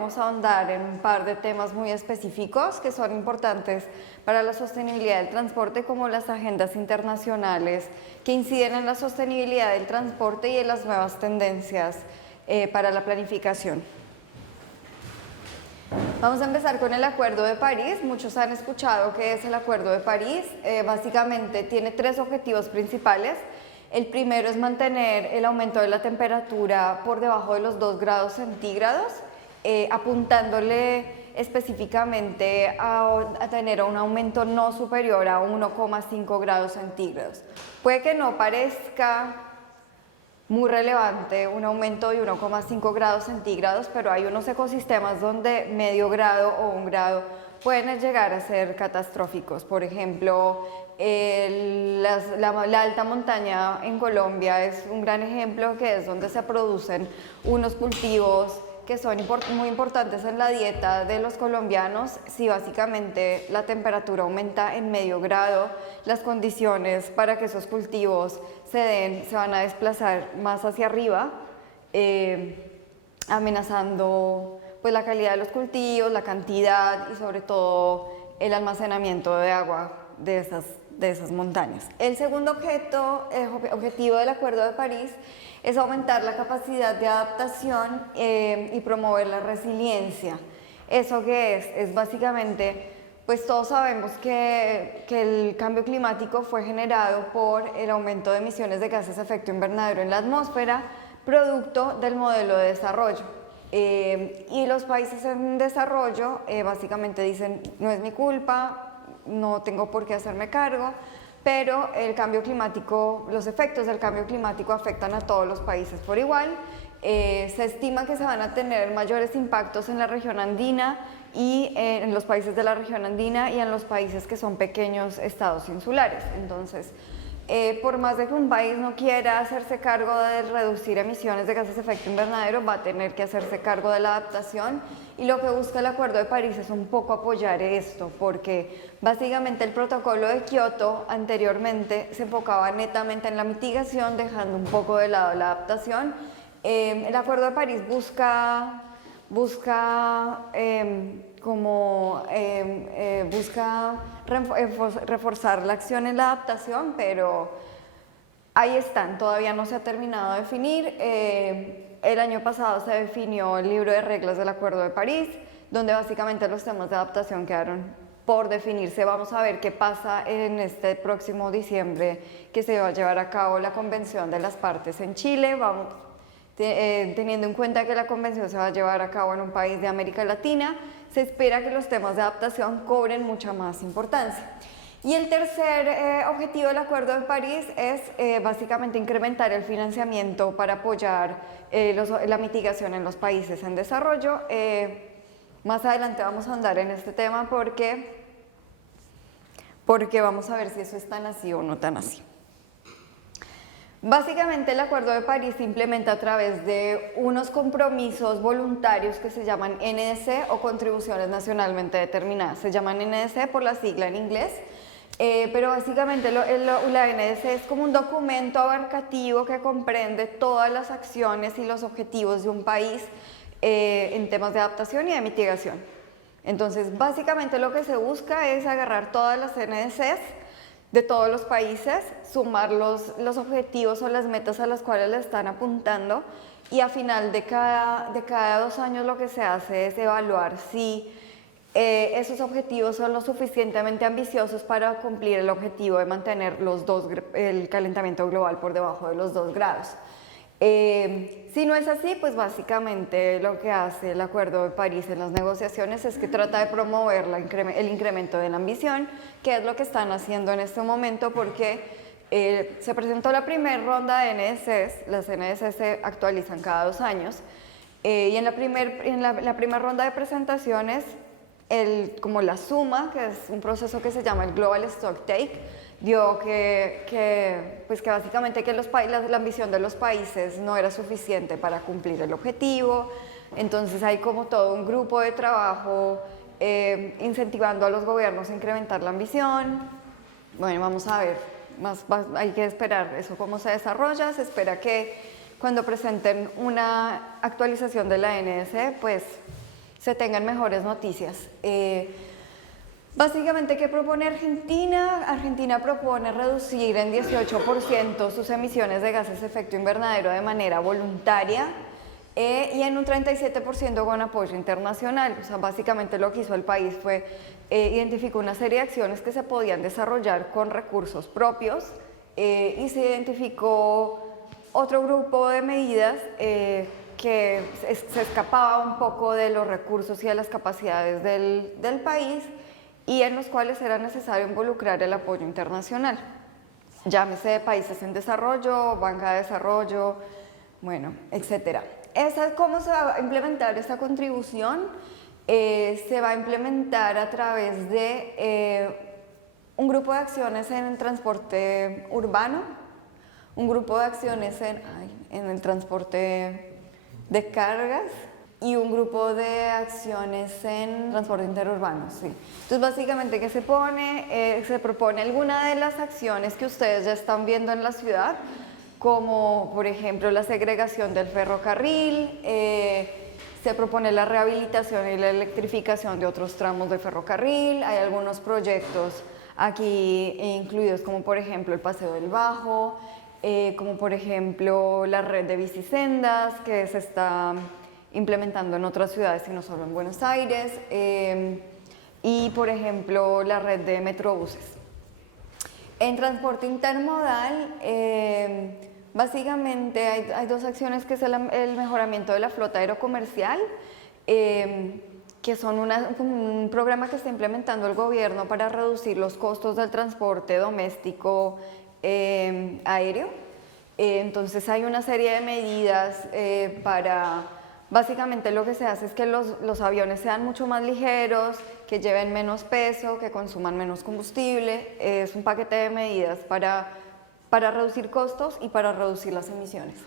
Vamos a ahondar en un par de temas muy específicos que son importantes para la sostenibilidad del transporte, como las agendas internacionales que inciden en la sostenibilidad del transporte y en las nuevas tendencias para la planificación. Vamos a empezar con el Acuerdo de París. Muchos han escuchado qué es el Acuerdo de París. Básicamente tiene tres objetivos principales. El primero es mantener el aumento de la temperatura por debajo de los 2 grados centígrados, apuntándole específicamente a tener un aumento no superior a 1,5 grados centígrados. Puede que no parezca muy relevante un aumento de 1,5 grados centígrados, pero hay unos ecosistemas donde medio grado o 1 grado pueden llegar a ser catastróficos. Por ejemplo, la alta montaña en Colombia es un gran ejemplo, que es donde se producen unos cultivos que son muy importantes en la dieta de los colombianos. Si básicamente la temperatura aumenta en medio grado, las condiciones para que esos cultivos se van a desplazar más hacia arriba, amenazando pues la calidad de los cultivos, la cantidad y sobre todo el almacenamiento de agua de esas montañas. El segundo objetivo del Acuerdo de París es aumentar la capacidad de adaptación y promover la resiliencia. ¿Eso qué es? Es básicamente, pues todos sabemos que el cambio climático fue generado por el aumento de emisiones de gases de efecto invernadero en la atmósfera, producto del modelo de desarrollo. Y los países en desarrollo básicamente dicen, no es mi culpa, no tengo por qué hacerme cargo, pero el cambio climático, los efectos del cambio climático afectan a todos los países por igual. Se estima que se van a tener mayores impactos en la región andina y en los países de la región andina y en los países que son pequeños estados insulares. Entonces, por más de que un país no quiera hacerse cargo de reducir emisiones de gases de efecto invernadero, va a tener que hacerse cargo de la adaptación, y lo que busca el Acuerdo de París es un poco apoyar esto, porque básicamente el protocolo de Kioto anteriormente se enfocaba netamente en la mitigación, dejando un poco de lado la adaptación. El Acuerdo de París busca reforzar la acción en la adaptación, pero ahí están, todavía no se ha terminado de definir. El año pasado se definió el libro de reglas del Acuerdo de París, donde básicamente los temas de adaptación quedaron por definirse. Vamos a ver qué pasa en este próximo diciembre, que se va a llevar a cabo la Convención de las Partes en Chile. Teniendo en cuenta que la convención se va a llevar a cabo en un país de América Latina, se espera que los temas de adaptación cobren mucha más importancia. Y el tercer objetivo del Acuerdo de París es básicamente incrementar el financiamiento para apoyar la mitigación en los países en desarrollo. Más adelante vamos a andar en este tema porque vamos a ver si eso es tan así o no tan así. Básicamente el Acuerdo de París se implementa a través de unos compromisos voluntarios que se llaman NDC o contribuciones nacionalmente determinadas. Se llaman NDC por la sigla en inglés, pero básicamente la NDC es como un documento abarcativo que comprende todas las acciones y los objetivos de un país en temas de adaptación y de mitigación. Entonces, básicamente lo que se busca es agarrar todas las NDCs de todos los países, sumar los objetivos o las metas a las cuales le están apuntando, y a final de cada 2 años lo que se hace es evaluar si esos objetivos son lo suficientemente ambiciosos para cumplir el objetivo de mantener el calentamiento global por debajo de los 2 grados. Si no es así, pues básicamente lo que hace el Acuerdo de París en las negociaciones es que trata de promover el incremento de la ambición, que es lo que están haciendo en este momento, porque se presentó la primera ronda de NDCs. Las NDCs se actualizan cada 2 años, y en la primera ronda de presentaciones, como la suma, que es un proceso que se llama el Global Stock Take, dio que básicamente la ambición de los países no era suficiente para cumplir el objetivo. Entonces hay como todo un grupo de trabajo incentivando a los gobiernos a incrementar la ambición. Bueno, vamos a ver, hay que esperar eso cómo se desarrolla. Se espera que cuando presenten una actualización de la NDC, pues se tengan mejores noticias. Básicamente, ¿qué propone Argentina? Argentina propone reducir en 18% sus emisiones de gases de efecto invernadero de manera voluntaria y en un 37% con apoyo internacional. O sea, básicamente lo que hizo el país fue identificó una serie de acciones que se podían desarrollar con recursos propios y se identificó otro grupo de medidas que se escapaba un poco de los recursos y de las capacidades del país y en los cuales era necesario involucrar el apoyo internacional. Llámese países en desarrollo, banca de desarrollo, bueno, etcétera. ¿Cómo se va a implementar esta contribución? Se va a implementar a través de un grupo de acciones en el transporte urbano, un grupo de acciones en el transporte de cargas y un grupo de acciones en transporte interurbano, sí. Entonces, básicamente, ¿qué se pone? Se propone alguna de las acciones que ustedes ya están viendo en la ciudad, como, por ejemplo, la segregación del ferrocarril, se propone la rehabilitación y la electrificación de otros tramos de ferrocarril, hay algunos proyectos aquí incluidos, como por ejemplo el Paseo del Bajo, como por ejemplo la red de bicisendas que se está implementando en otras ciudades y no solo en Buenos Aires, y por ejemplo la red de metrobuses. En transporte intermodal, básicamente hay dos acciones, que es el mejoramiento de la flota aerocomercial, que son un programa que está implementando el gobierno para reducir los costos del transporte doméstico aéreo. Entonces hay una serie de medidas para... Básicamente lo que se hace es que los aviones sean mucho más ligeros, que lleven menos peso, que consuman menos combustible. Es un paquete de medidas para reducir costos y para reducir las emisiones.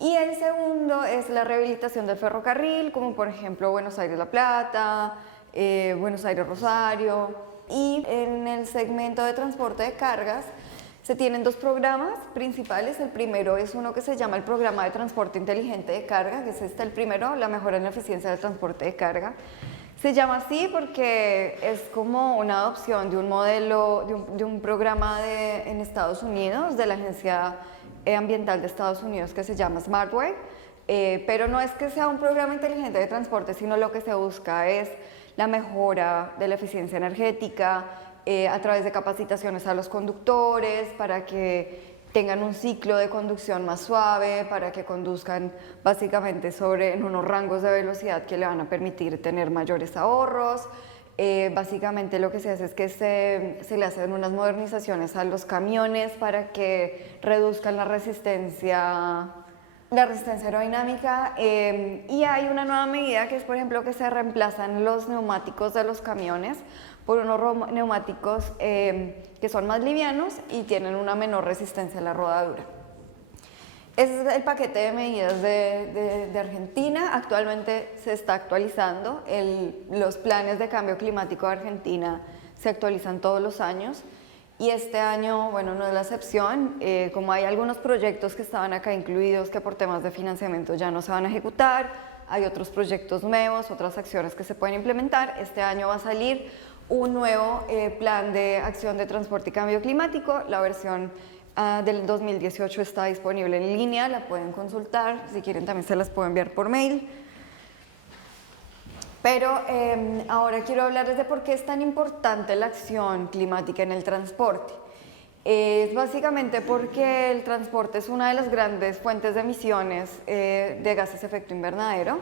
Y el segundo es la rehabilitación del ferrocarril, como por ejemplo Buenos Aires-La Plata, Buenos Aires-Rosario. Y en el segmento de transporte de cargas se tienen dos programas principales. El primero es uno que se llama el Programa de Transporte Inteligente de Carga, que es el primero, la mejora en la eficiencia del transporte de carga. Se llama así porque es como una adopción de un modelo, de un programa en Estados Unidos, de la Agencia Ambiental de Estados Unidos, que se llama SmartWay, pero no es que sea un programa inteligente de transporte, sino lo que se busca es la mejora de la eficiencia energética, a través de capacitaciones a los conductores para que tengan un ciclo de conducción más suave, para que conduzcan básicamente en unos rangos de velocidad que le van a permitir tener mayores ahorros. Básicamente lo que se hace es que se le hacen unas modernizaciones a los camiones para que reduzcan la resistencia aerodinámica, y hay una nueva medida que es, por ejemplo, que se reemplazan los neumáticos de los camiones por unos neumáticos que son más livianos y tienen una menor resistencia a la rodadura. Ese es el paquete de medidas de Argentina. Actualmente se está actualizando. Los planes de cambio climático de Argentina se actualizan todos los años. Y este año, bueno, no es la excepción. Como hay algunos proyectos que estaban acá incluidos que por temas de financiamiento ya no se van a ejecutar, hay otros proyectos nuevos, otras acciones que se pueden implementar. Este año va a salir un nuevo plan de acción de transporte y cambio climático. La versión del 2018 está disponible en línea, la pueden consultar. Si quieren también se las puedo enviar por mail. Pero ahora quiero hablarles de por qué es tan importante la acción climática en el transporte. Es básicamente porque el transporte es una de las grandes fuentes de emisiones de gases de efecto invernadero.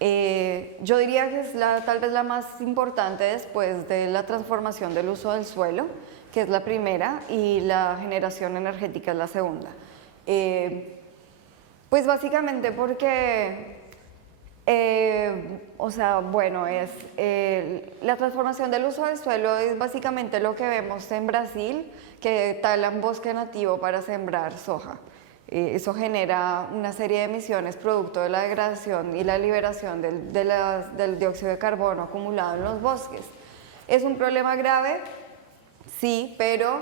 Yo diría que es tal vez la más importante después de la transformación del uso del suelo, que es la primera, y la generación energética es la segunda. Pues básicamente porque... la transformación del uso del suelo es básicamente lo que vemos en Brasil, que talan bosque nativo para sembrar soja. Eso genera una serie de emisiones producto de la degradación y la liberación del dióxido de carbono acumulado en los bosques. ¿Es un problema grave? Sí, pero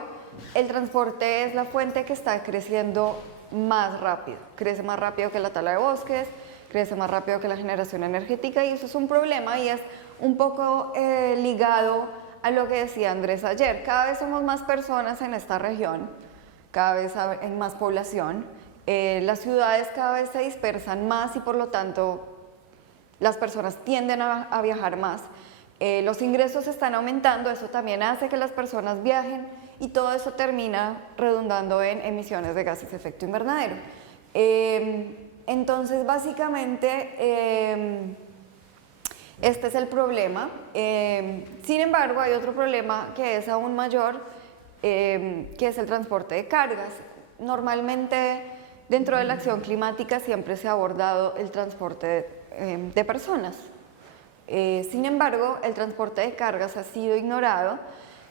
el transporte es la fuente que está creciendo más rápido. Crece más rápido que la tala de bosques. crece más rápido que la generación energética y eso es un problema y es un poco ligado a lo que decía Andrés ayer. Cada vez somos más personas en esta región, cada vez hay más población, las ciudades cada vez se dispersan más y por lo tanto las personas tienden a viajar más. Los ingresos están aumentando, eso también hace que las personas viajen y todo eso termina redundando en emisiones de gases de efecto invernadero. Entonces, básicamente, este es el problema. Sin embargo, hay otro problema que es aún mayor, que es el transporte de cargas. Normalmente, dentro de la acción climática siempre se ha abordado el transporte de personas. Sin embargo, el transporte de cargas ha sido ignorado,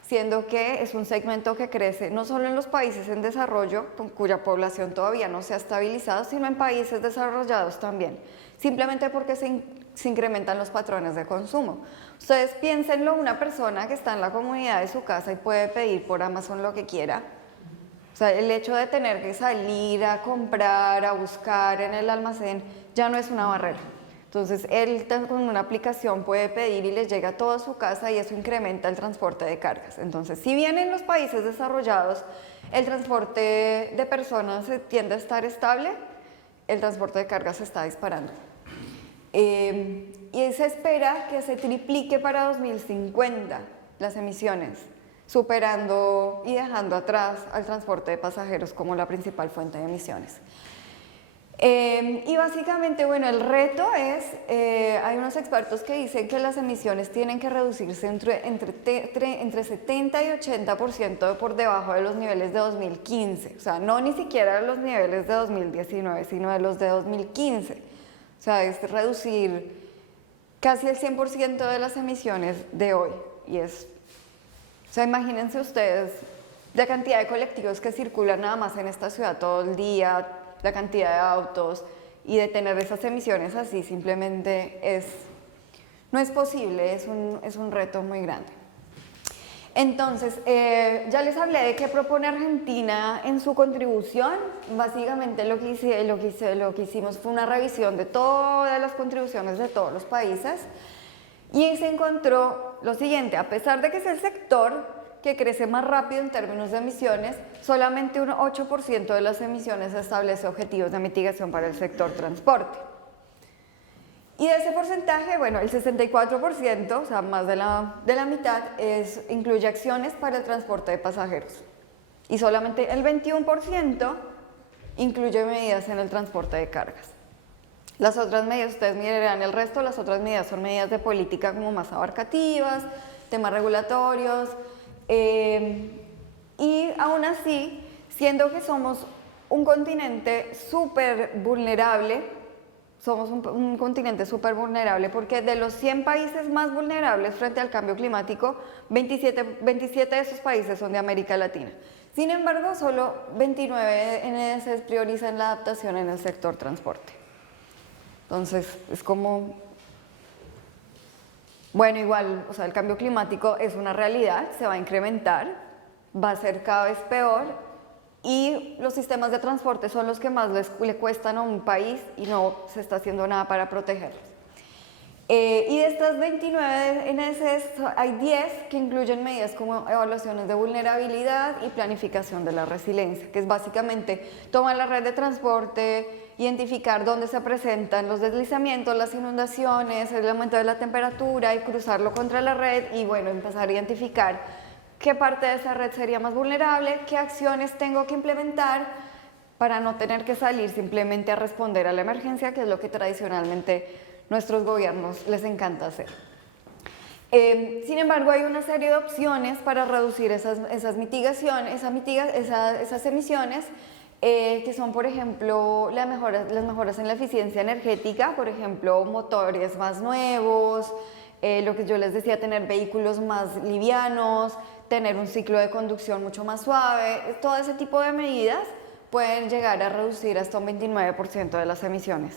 siendo que es un segmento que crece no solo en los países en desarrollo, cuya población todavía no se ha estabilizado, sino en países desarrollados también, simplemente porque se incrementan los patrones de consumo. Ustedes piénsenlo, una persona que está en la comunidad de su casa y puede pedir por Amazon lo que quiera. O sea, el hecho de tener que salir a comprar, a buscar en el almacén, ya no es una barrera. Entonces, él con una aplicación puede pedir y le llega a toda su casa y eso incrementa el transporte de cargas. Entonces, si bien en los países desarrollados el transporte de personas tiende a estar estable, el transporte de cargas se está disparando. Y se espera que se triplique para 2050 las emisiones, superando y dejando atrás al transporte de pasajeros como la principal fuente de emisiones. Y básicamente, bueno, el reto es, hay unos expertos que dicen que las emisiones tienen que reducirse entre 70 y 80% por debajo de los niveles de 2015, o sea, no ni siquiera los niveles de 2019, sino de los de 2015, o sea, es reducir casi el 100% de las emisiones de hoy, y es, o sea, imagínense ustedes la cantidad de colectivos que circulan nada más en esta ciudad todo el día, la cantidad de autos y de tener esas emisiones así simplemente no es posible, es un reto muy grande. Entonces, ya les hablé de qué propone Argentina en su contribución. Básicamente lo que hicimos fue una revisión de todas las contribuciones de todos los países y se encontró lo siguiente: a pesar de que es el sector que crece más rápido en términos de emisiones, solamente un 8% de las emisiones establece objetivos de mitigación para el sector transporte. Y de ese porcentaje, bueno, el 64%, o sea, más de la mitad, incluye acciones para el transporte de pasajeros. Y solamente el 21% incluye medidas en el transporte de cargas. Las otras medidas, ustedes mirarán el resto, las otras medidas son medidas de política como más abarcativas, temas regulatorios, y aún así, siendo que somos un continente súper vulnerable, porque de los 100 países más vulnerables frente al cambio climático, 27 de esos países son de América Latina. Sin embargo, solo 29 NDCs priorizan la adaptación en el sector transporte. Entonces, es como... Bueno, igual, o sea, el cambio climático es una realidad, se va a incrementar, va a ser cada vez peor y los sistemas de transporte son los que más le cuestan a un país y no se está haciendo nada para protegerlos. Y de estas 29 NDCs hay 10 que incluyen medidas como evaluaciones de vulnerabilidad y planificación de la resiliencia, que es básicamente tomar la red de transporte, identificar dónde se presentan los deslizamientos, las inundaciones, el aumento de la temperatura y cruzarlo contra la red y bueno, empezar a identificar qué parte de esa red sería más vulnerable, qué acciones tengo que implementar para no tener que salir simplemente a responder a la emergencia, que es lo que tradicionalmente nuestros gobiernos les encanta hacer. Sin embargo, hay una serie de opciones para reducir esas emisiones, que son, por ejemplo, las mejoras en la eficiencia energética, por ejemplo, motores más nuevos, lo que yo les decía, tener vehículos más livianos, tener un ciclo de conducción mucho más suave. Todo ese tipo de medidas pueden llegar a reducir hasta un 29% de las emisiones.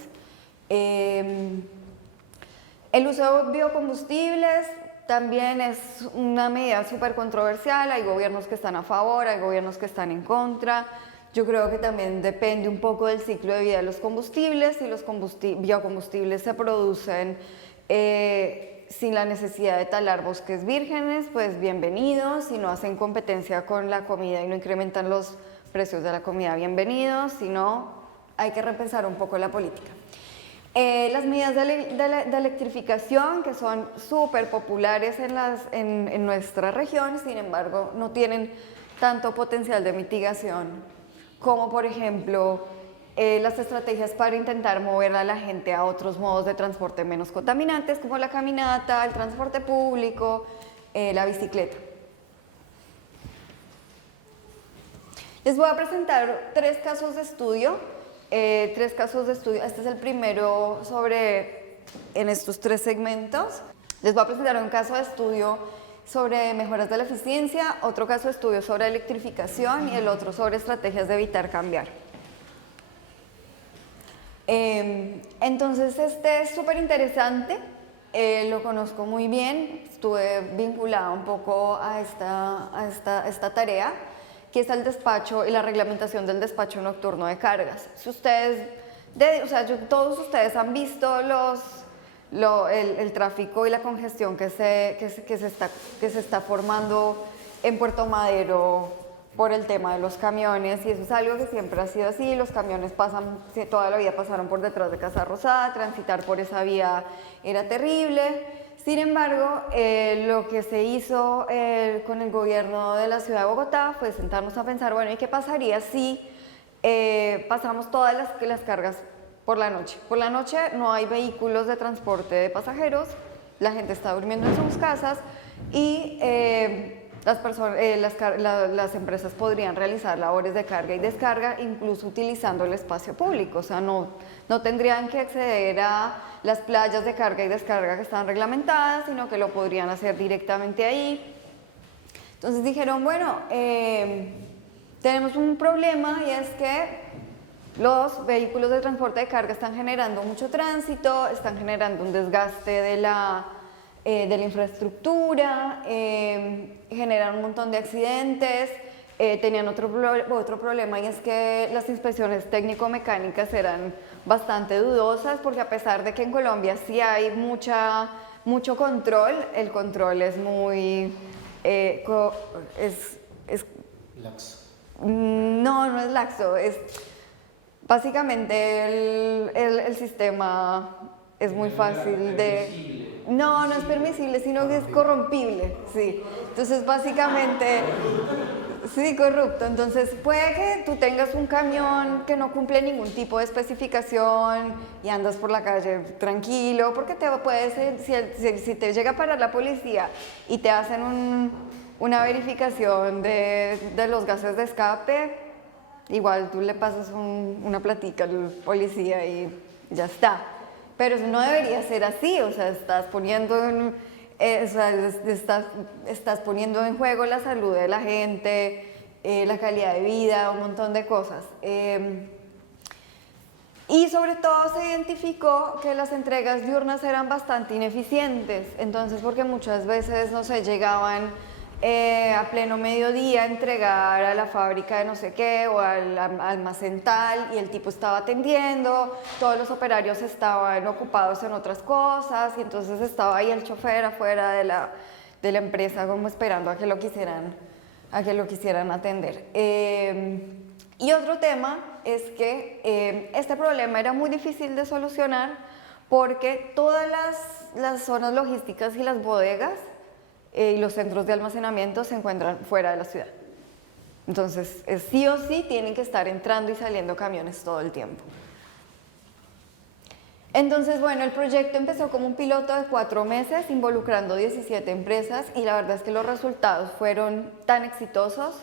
El uso de biocombustibles también es una medida súper controversial, hay gobiernos que están a favor, hay gobiernos que están en contra. Yo creo que también depende un poco del ciclo de vida de los combustibles. Si los biocombustibles se producen sin la necesidad de talar bosques vírgenes, pues bienvenidos. Si no hacen competencia con la comida y no incrementan los precios de la comida, bienvenidos. Si no, hay que repensar un poco la política. Las medidas de electrificación, que son súper populares en nuestra región, sin embargo, no tienen tanto potencial de mitigación como, por ejemplo, las estrategias para intentar mover a la gente a otros modos de transporte menos contaminantes, como la caminata, el transporte público, la bicicleta. Les voy a presentar 3 casos de estudio. Este es el primero en estos 3 segmentos. Les voy a presentar un caso de estudio sobre mejoras de la eficiencia, otro caso de estudio sobre electrificación y el otro sobre estrategias de evitar cambiar. Entonces este es súper interesante, lo conozco muy bien, estuve vinculada un poco a esta tarea, que es el despacho y la reglamentación del despacho nocturno de cargas. Si ustedes, todos ustedes han visto el tráfico y la congestión que se está formando en Puerto Madero por el tema de los camiones, y eso es algo que siempre ha sido así. Los camiones toda la vida pasaron por detrás de Casa Rosada, transitar por esa vía era terrible. Sin embargo, lo que se hizo con el gobierno de la ciudad de Bogotá fue sentarnos a pensar, bueno, ¿y qué pasaría si pasamos todas las cargas por la noche? Por la noche no hay vehículos de transporte de pasajeros, la gente está durmiendo en sus casas y las empresas podrían realizar labores de carga y descarga incluso utilizando el espacio público. O sea, no tendrían que acceder a las playas de carga y descarga que están reglamentadas, sino que lo podrían hacer directamente ahí. Entonces dijeron, bueno, tenemos un problema, y es que los vehículos de transporte de carga están generando mucho tránsito, están generando un desgaste de la infraestructura, generan un montón de accidentes. Tenían otro problema, y es que las inspecciones técnico-mecánicas eran bastante dudosas, porque a pesar de que en Colombia sí hay mucho control, el control es muy... laxo. No es laxo, básicamente el sistema es muy fácil de... No es permisible, sino que es corrompible, sí. Entonces, básicamente, sí, corrupto. Entonces, puede que tú tengas un camión que no cumple ningún tipo de especificación y andas por la calle tranquilo, porque si te llega a parar la policía y te hacen una verificación de los gases de escape, igual tú le pasas una platica al policía y ya está. Pero no debería ser así, o sea, estás poniendo en juego la salud de la gente, la calidad de vida, un montón de cosas. Y sobre todo se identificó que las entregas diurnas eran bastante ineficientes, entonces porque muchas veces, no sé, llegaban a pleno mediodía a entregar a la fábrica de no sé qué o al almacén tal, y el tipo estaba atendiendo, todos los operarios estaban ocupados en otras cosas, y entonces estaba ahí el chofer afuera de la empresa como esperando a que lo quisieran atender. Y otro tema es que este problema era muy difícil de solucionar, porque todas las zonas logísticas y las bodegas y los centros de almacenamiento se encuentran fuera de la ciudad. Entonces, sí o sí tienen que estar entrando y saliendo camiones todo el tiempo. Entonces, bueno, el proyecto empezó como un piloto de 4 meses, involucrando 17 empresas, y la verdad es que los resultados fueron tan exitosos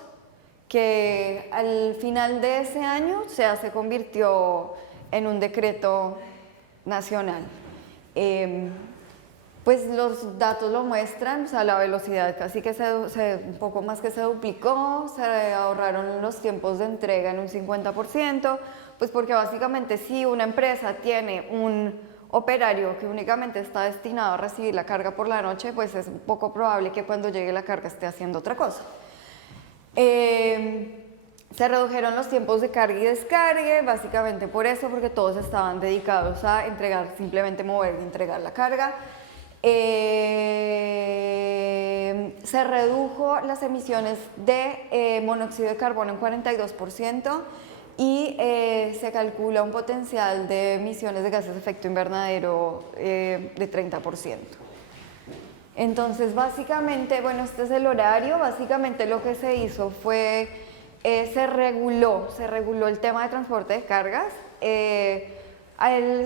que al final de ese año se convirtió en un decreto nacional. Pues los datos lo muestran, o sea, la velocidad casi que un poco más que se duplicó, se ahorraron los tiempos de entrega en un 50%, pues porque básicamente si una empresa tiene un operario que únicamente está destinado a recibir la carga por la noche, pues es poco probable que cuando llegue la carga esté haciendo otra cosa. Se redujeron los tiempos de carga y descargue, básicamente por eso, porque todos estaban dedicados a entregar, simplemente mover y entregar la carga. Se redujo las emisiones de monóxido de carbono en 42% y se calcula un potencial de emisiones de gases de efecto invernadero de 30%. Entonces, básicamente, bueno, este es el horario. Básicamente lo que se hizo fue, se reguló el tema de transporte de cargas.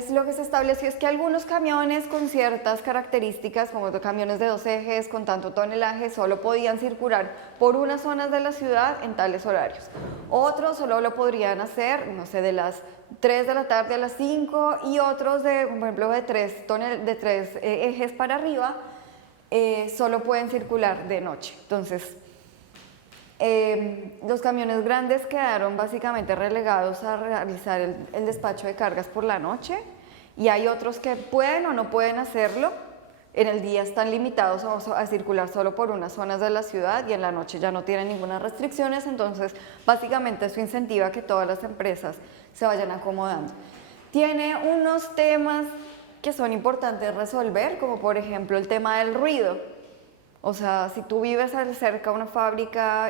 Lo que se estableció es que algunos camiones con ciertas características, como camiones de 2 ejes con tanto tonelaje, solo podían circular por unas zonas de la ciudad en tales horarios. Otros solo lo podrían hacer, no sé, de las 3 de la tarde a las 5, y otros, por ejemplo, de 3 ejes para arriba, solo pueden circular de noche. Entonces, los camiones grandes quedaron básicamente relegados a realizar el despacho de cargas por la noche, y hay otros que pueden o no pueden hacerlo. En el día están limitados a circular solo por unas zonas de la ciudad, y en la noche ya no tienen ninguna restricciones. Entonces, básicamente eso incentiva a que todas las empresas se vayan acomodando. Tiene unos temas que son importantes resolver, como por ejemplo el tema del ruido. O sea, si tú vives cerca de una fábrica,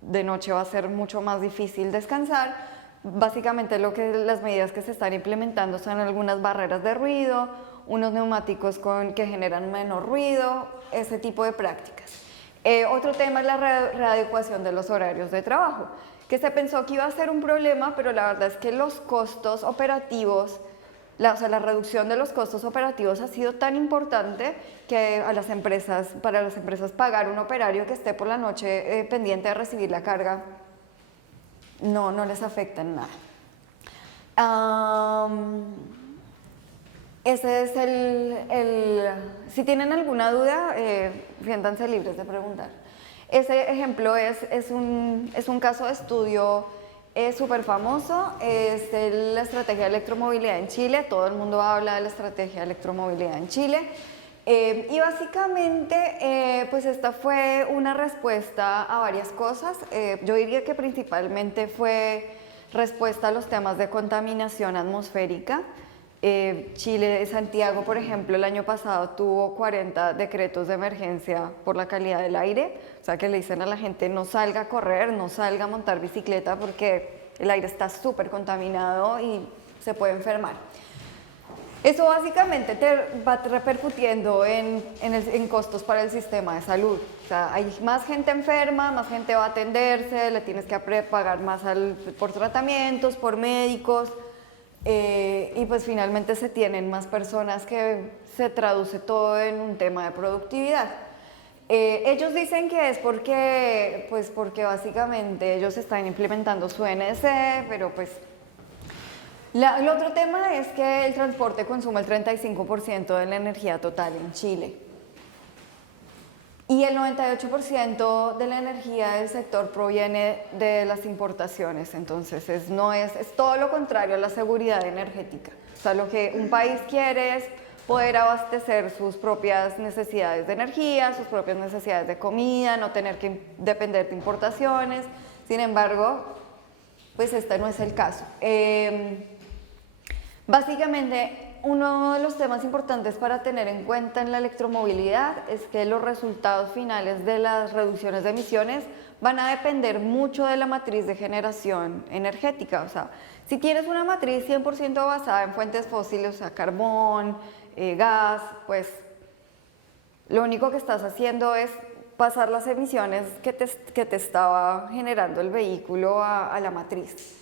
de noche va a ser mucho más difícil descansar. Básicamente las medidas que se están implementando son algunas barreras de ruido, unos neumáticos que generan menos ruido, ese tipo de prácticas. Otro tema es la readecuación de los horarios de trabajo, que se pensó que iba a ser un problema, pero la verdad es que los costos operativos, la reducción de los costos operativos ha sido tan importante que para las empresas pagar un operario que esté por la noche pendiente de recibir la carga no les afecta en nada. Ese es si tienen alguna duda, siéntanse libres de preguntar. Ese ejemplo es un caso de estudio súper famoso, es la estrategia de electromovilidad en Chile. Todo el mundo habla de la estrategia de electromovilidad en Chile. Y básicamente, pues esta fue una respuesta a varias cosas. Yo diría que principalmente fue respuesta a los temas de contaminación atmosférica. Santiago, por ejemplo, el año pasado tuvo 40 decretos de emergencia por la calidad del aire. O sea, que le dicen a la gente: no salga a correr, no salga a montar bicicleta, porque el aire está súper contaminado y se puede enfermar. Eso básicamente te va repercutiendo en costos para el sistema de salud. O sea, hay más gente enferma, más gente va a atenderse, le tienes que pagar más por tratamientos, por médicos, y pues finalmente se tienen más personas, que se traduce todo en un tema de productividad. Ellos dicen que es porque básicamente ellos están implementando su NDC, pero pues el otro tema es que el transporte consume el 35% de la energía total en Chile. Y el 98% de la energía del sector proviene de las importaciones. Entonces es todo lo contrario a la seguridad energética. O sea, lo que un país quiere es poder abastecer sus propias necesidades de energía, sus propias necesidades de comida, no tener que depender de importaciones. Sin embargo, pues este no es el caso. Básicamente, uno de los temas importantes para tener en cuenta en la electromovilidad es que los resultados finales de las reducciones de emisiones van a depender mucho de la matriz de generación energética. O sea, si tienes una matriz 100% basada en fuentes fósiles, o sea, carbón, gas, pues lo único que estás haciendo es pasar las emisiones que te estaba generando el vehículo a la matriz.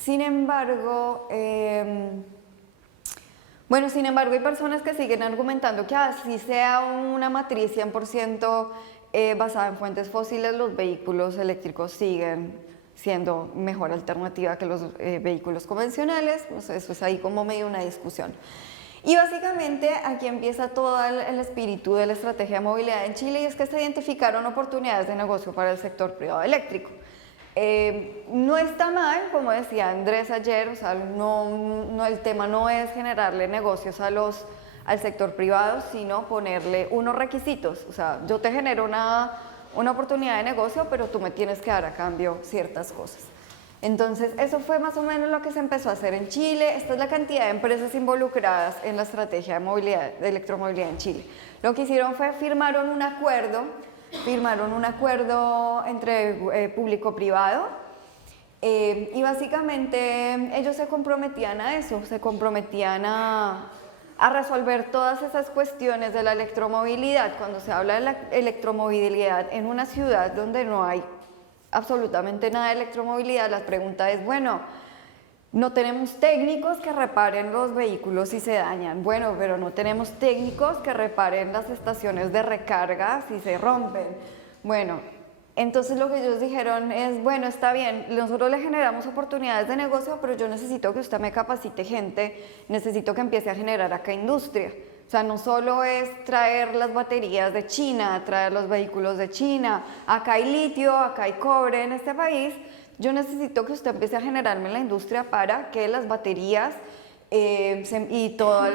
Sin embargo, hay personas que siguen argumentando que así sea una matriz 100% basada en fuentes fósiles, los vehículos eléctricos siguen siendo mejor alternativa que los vehículos convencionales. Pues eso es ahí como medio una discusión. Y básicamente aquí empieza todo el espíritu de la estrategia de movilidad en Chile, y es que se identificaron oportunidades de negocio para el sector privado eléctrico. No está mal, como decía Andrés ayer, o sea, el tema no es generarle negocios al sector privado, sino ponerle unos requisitos. O sea, yo te genero una oportunidad de negocio, pero tú me tienes que dar a cambio ciertas cosas. Entonces, eso fue más o menos lo que se empezó a hacer en Chile. Esta es la cantidad de empresas involucradas en la estrategia de movilidad, de electromovilidad en Chile. Lo que hicieron fue firmaron un acuerdo entre público-privado, y básicamente ellos se comprometían a eso, se comprometían a resolver todas esas cuestiones de la electromovilidad. Cuando se habla de la electromovilidad en una ciudad donde no hay absolutamente nada de electromovilidad, la pregunta es, bueno, no tenemos técnicos que reparen los vehículos si se dañan, bueno, pero no tenemos técnicos que reparen las estaciones de recarga si se rompen. Bueno, entonces lo que ellos dijeron es, bueno, está bien, nosotros le generamos oportunidades de negocio, pero yo necesito que usted me capacite gente, necesito que empiece a generar acá industria. O sea, no solo es traer las baterías de China, traer los vehículos de China, acá hay litio, acá hay cobre en este país, yo necesito que usted empiece a generarme la industria para que las baterías y todas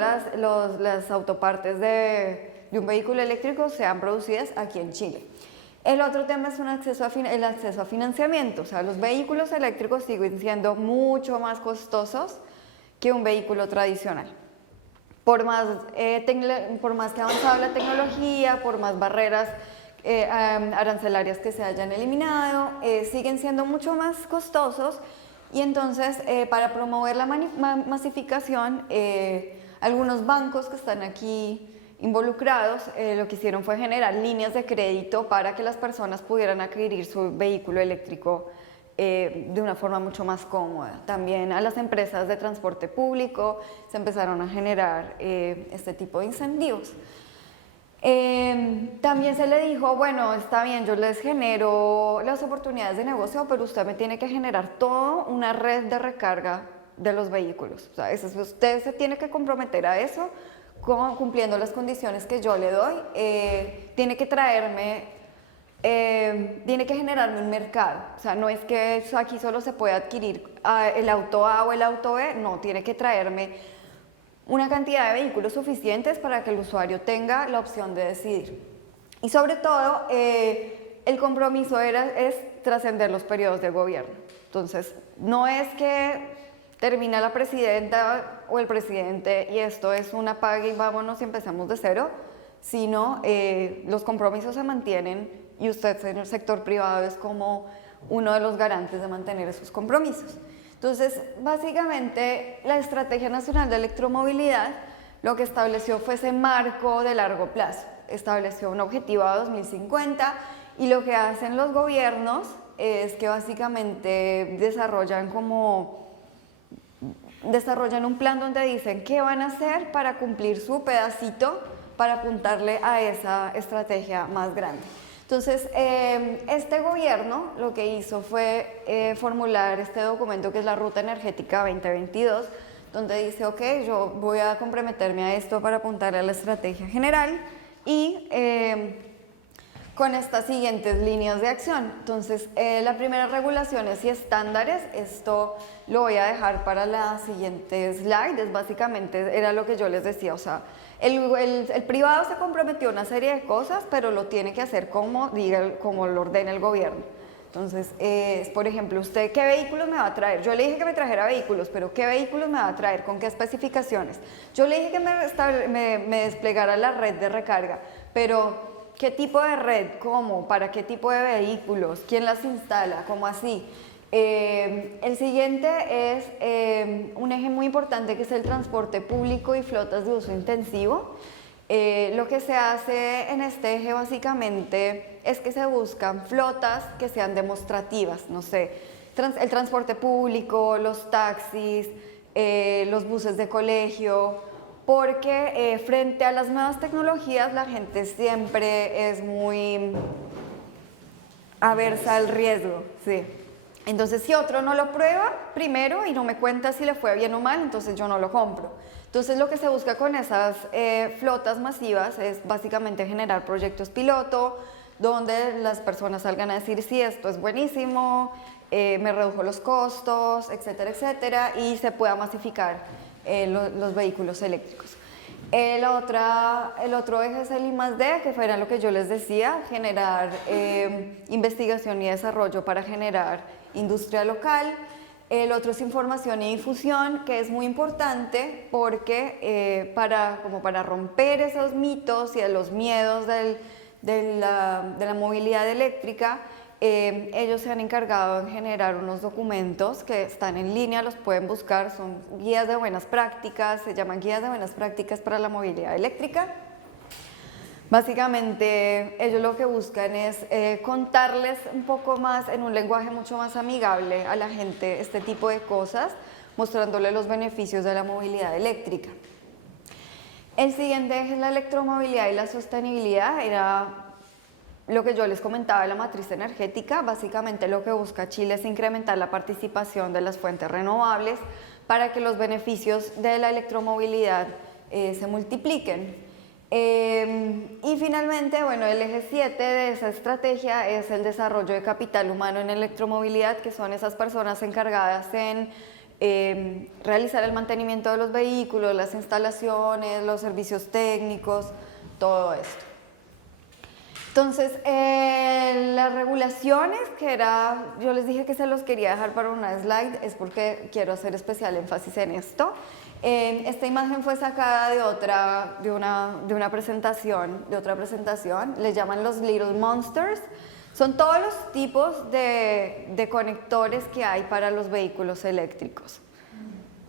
las autopartes de un vehículo eléctrico sean producidas aquí en Chile. El otro tema es el acceso a financiamiento, o sea, los vehículos eléctricos siguen siendo mucho más costosos que un vehículo tradicional. Por más que ha avanzado la tecnología, por más barreras arancelarias que se hayan eliminado, siguen siendo mucho más costosos, y entonces para promover la masificación, algunos bancos que están aquí involucrados lo que hicieron fue generar líneas de crédito para que las personas pudieran adquirir su vehículo eléctrico de una forma mucho más cómoda. También a las empresas de transporte público se empezaron a generar este tipo de incentivos. También se le dijo, bueno, está bien, yo les genero las oportunidades de negocio, pero usted me tiene que generar toda una red de recarga de los vehículos. O sea, usted se tiene que comprometer a eso, cumpliendo las condiciones que yo le doy. Tiene que generarme un mercado. O sea, no es que aquí solo se puede adquirir el auto A o el auto B, no, tiene que traerme una cantidad de vehículos suficientes para que el usuario tenga la opción de decidir. Y sobre todo, el compromiso es trascender los periodos de gobierno. Entonces, no es que termina la presidenta o el presidente y esto es una paga y vámonos y empezamos de cero, sino los compromisos se mantienen y usted en el sector privado es como uno de los garantes de mantener esos compromisos. Entonces, básicamente, la Estrategia Nacional de Electromovilidad lo que estableció fue ese marco de largo plazo, estableció un objetivo a 2050 y lo que hacen los gobiernos es que básicamente desarrollan un plan donde dicen qué van a hacer para cumplir su pedacito para apuntarle a esa estrategia más grande. Entonces, este gobierno lo que hizo fue formular este documento que es la Ruta Energética 2022, donde dice, ok, yo voy a comprometerme a esto para apuntarle a la estrategia general y con estas siguientes líneas de acción. Entonces, la primera, regulaciones y estándares, esto lo voy a dejar para la siguiente slide, básicamente era lo que yo les decía, o sea, el privado se comprometió a una serie de cosas, pero lo tiene que hacer como lo ordena el gobierno. Entonces, por ejemplo, ¿usted qué vehículos me va a traer? Yo le dije que me trajera vehículos, pero ¿qué vehículos me va a traer? ¿Con qué especificaciones? Yo le dije que me desplegara la red de recarga, pero ¿qué tipo de red? ¿Cómo? ¿Para qué tipo de vehículos? ¿Quién las instala? ¿Cómo así? El siguiente es un eje muy importante que es el transporte público y flotas de uso intensivo. Lo que se hace en este eje básicamente es que se buscan flotas que sean demostrativas, no sé, el transporte público, los taxis, los buses de colegio, porque frente a las nuevas tecnologías la gente siempre es muy aversa al riesgo, sí. Entonces, si otro no lo prueba primero y no me cuenta si le fue bien o mal, entonces yo no lo compro. Entonces, lo que se busca con esas flotas masivas es básicamente generar proyectos piloto, donde las personas salgan a decir, sí, esto es buenísimo, me redujo los costos, etcétera, etcétera, y se pueda masificar los vehículos eléctricos. El otro eje es el I+D, que fuera lo que yo les decía, generar investigación y desarrollo para generar industria local. El otro es información y difusión, que es muy importante porque como para romper esos mitos y los miedos de la movilidad eléctrica, ellos se han encargado de generar unos documentos que están en línea, los pueden buscar, son guías de buenas prácticas, se llaman guías de buenas prácticas para la movilidad eléctrica. Básicamente ellos lo que buscan es contarles un poco más, en un lenguaje mucho más amigable a la gente, este tipo de cosas, mostrándole los beneficios de la movilidad eléctrica. El siguiente eje es la electromovilidad y la sostenibilidad, era lo que yo les comentaba de la matriz energética. Básicamente lo que busca Chile es incrementar la participación de las fuentes renovables para que los beneficios de la electromovilidad se multipliquen. Y finalmente, bueno, el eje 7 de esa estrategia es el desarrollo de capital humano en electromovilidad, que son esas personas encargadas en realizar el mantenimiento de los vehículos, las instalaciones, los servicios técnicos, todo esto. Entonces, las regulaciones, yo les dije que se los quería dejar para una slide, es porque quiero hacer especial énfasis en esto. Esta imagen fue sacada de otra presentación, les llaman los Little Monsters. Son todos los tipos de conectores que hay para los vehículos eléctricos.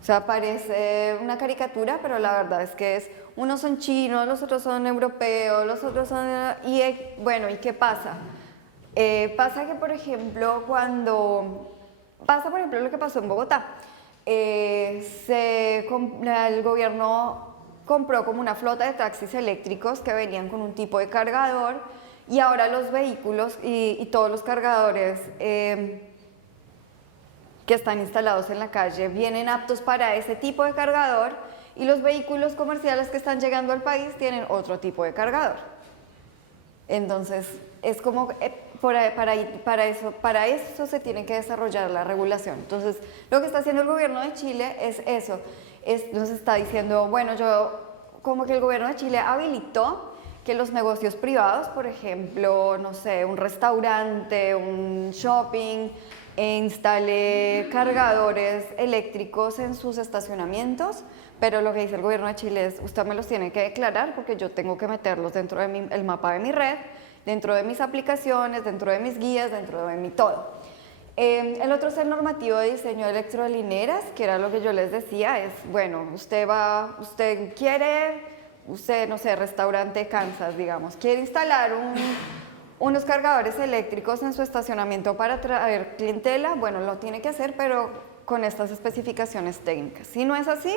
O sea, parece una caricatura, pero la verdad es que unos son chinos, los otros son europeos, los otros son... Bueno, ¿y qué pasa? Pasa que, por ejemplo, lo que pasó en Bogotá. El gobierno compró como una flota de taxis eléctricos que venían con un tipo de cargador, y ahora los vehículos y todos los cargadores que están instalados en la calle vienen aptos para ese tipo de cargador, y los vehículos comerciales que están llegando al país tienen otro tipo de cargador. Entonces, es como para eso se tiene que desarrollar la regulación. Entonces, lo que está haciendo el gobierno de Chile es eso, nos está diciendo, bueno, como que el gobierno de Chile habilitó que los negocios privados, por ejemplo, no sé, un restaurante, un shopping, instale cargadores eléctricos en sus estacionamientos, pero lo que dice el gobierno de Chile es, usted me los tiene que declarar porque yo tengo que meterlos dentro del mapa de mi red, dentro de mis aplicaciones, dentro de mis guías, dentro de mi todo. El otro es el normativo de diseño de electrolineras, que era lo que yo les decía, es, bueno, no sé, restaurante Kansas, digamos, quiere instalar unos cargadores eléctricos en su estacionamiento para atraer clientela, bueno, lo tiene que hacer, pero con estas especificaciones técnicas. Si no es así,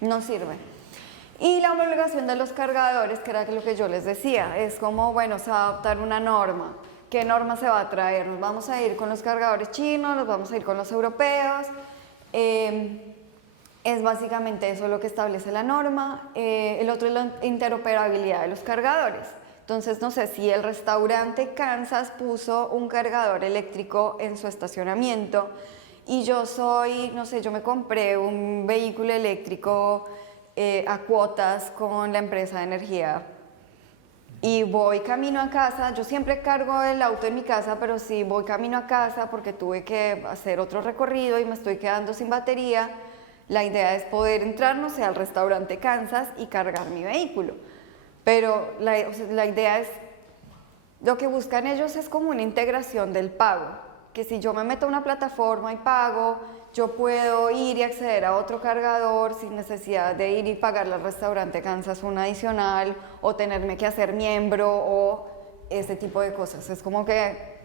no sirve. Y la homologación de los cargadores, que era lo que yo les decía, es como, bueno, se va a adoptar una norma. ¿Qué norma se va a traer? ¿Nos vamos a ir con los cargadores chinos? ¿Nos vamos a ir con los europeos? Es básicamente eso lo que establece la norma. El otro es la interoperabilidad de los cargadores. Entonces, no sé, si el restaurante Kansas puso un cargador eléctrico en su estacionamiento y yo me compré un vehículo eléctrico a cuotas con la empresa de energía y voy camino a casa, yo siempre cargo el auto en mi casa, pero si voy camino a casa porque tuve que hacer otro recorrido y me estoy quedando sin batería, la idea es poder entrar, no sé, al restaurante Kansas y cargar mi vehículo. Pero la idea es, lo que buscan ellos es como una integración del pago, que si yo me meto a una plataforma y pago, yo puedo ir y acceder a otro cargador sin necesidad de ir y pagarle al restaurante Kansas un adicional o tenerme que hacer miembro o ese tipo de cosas. Es como que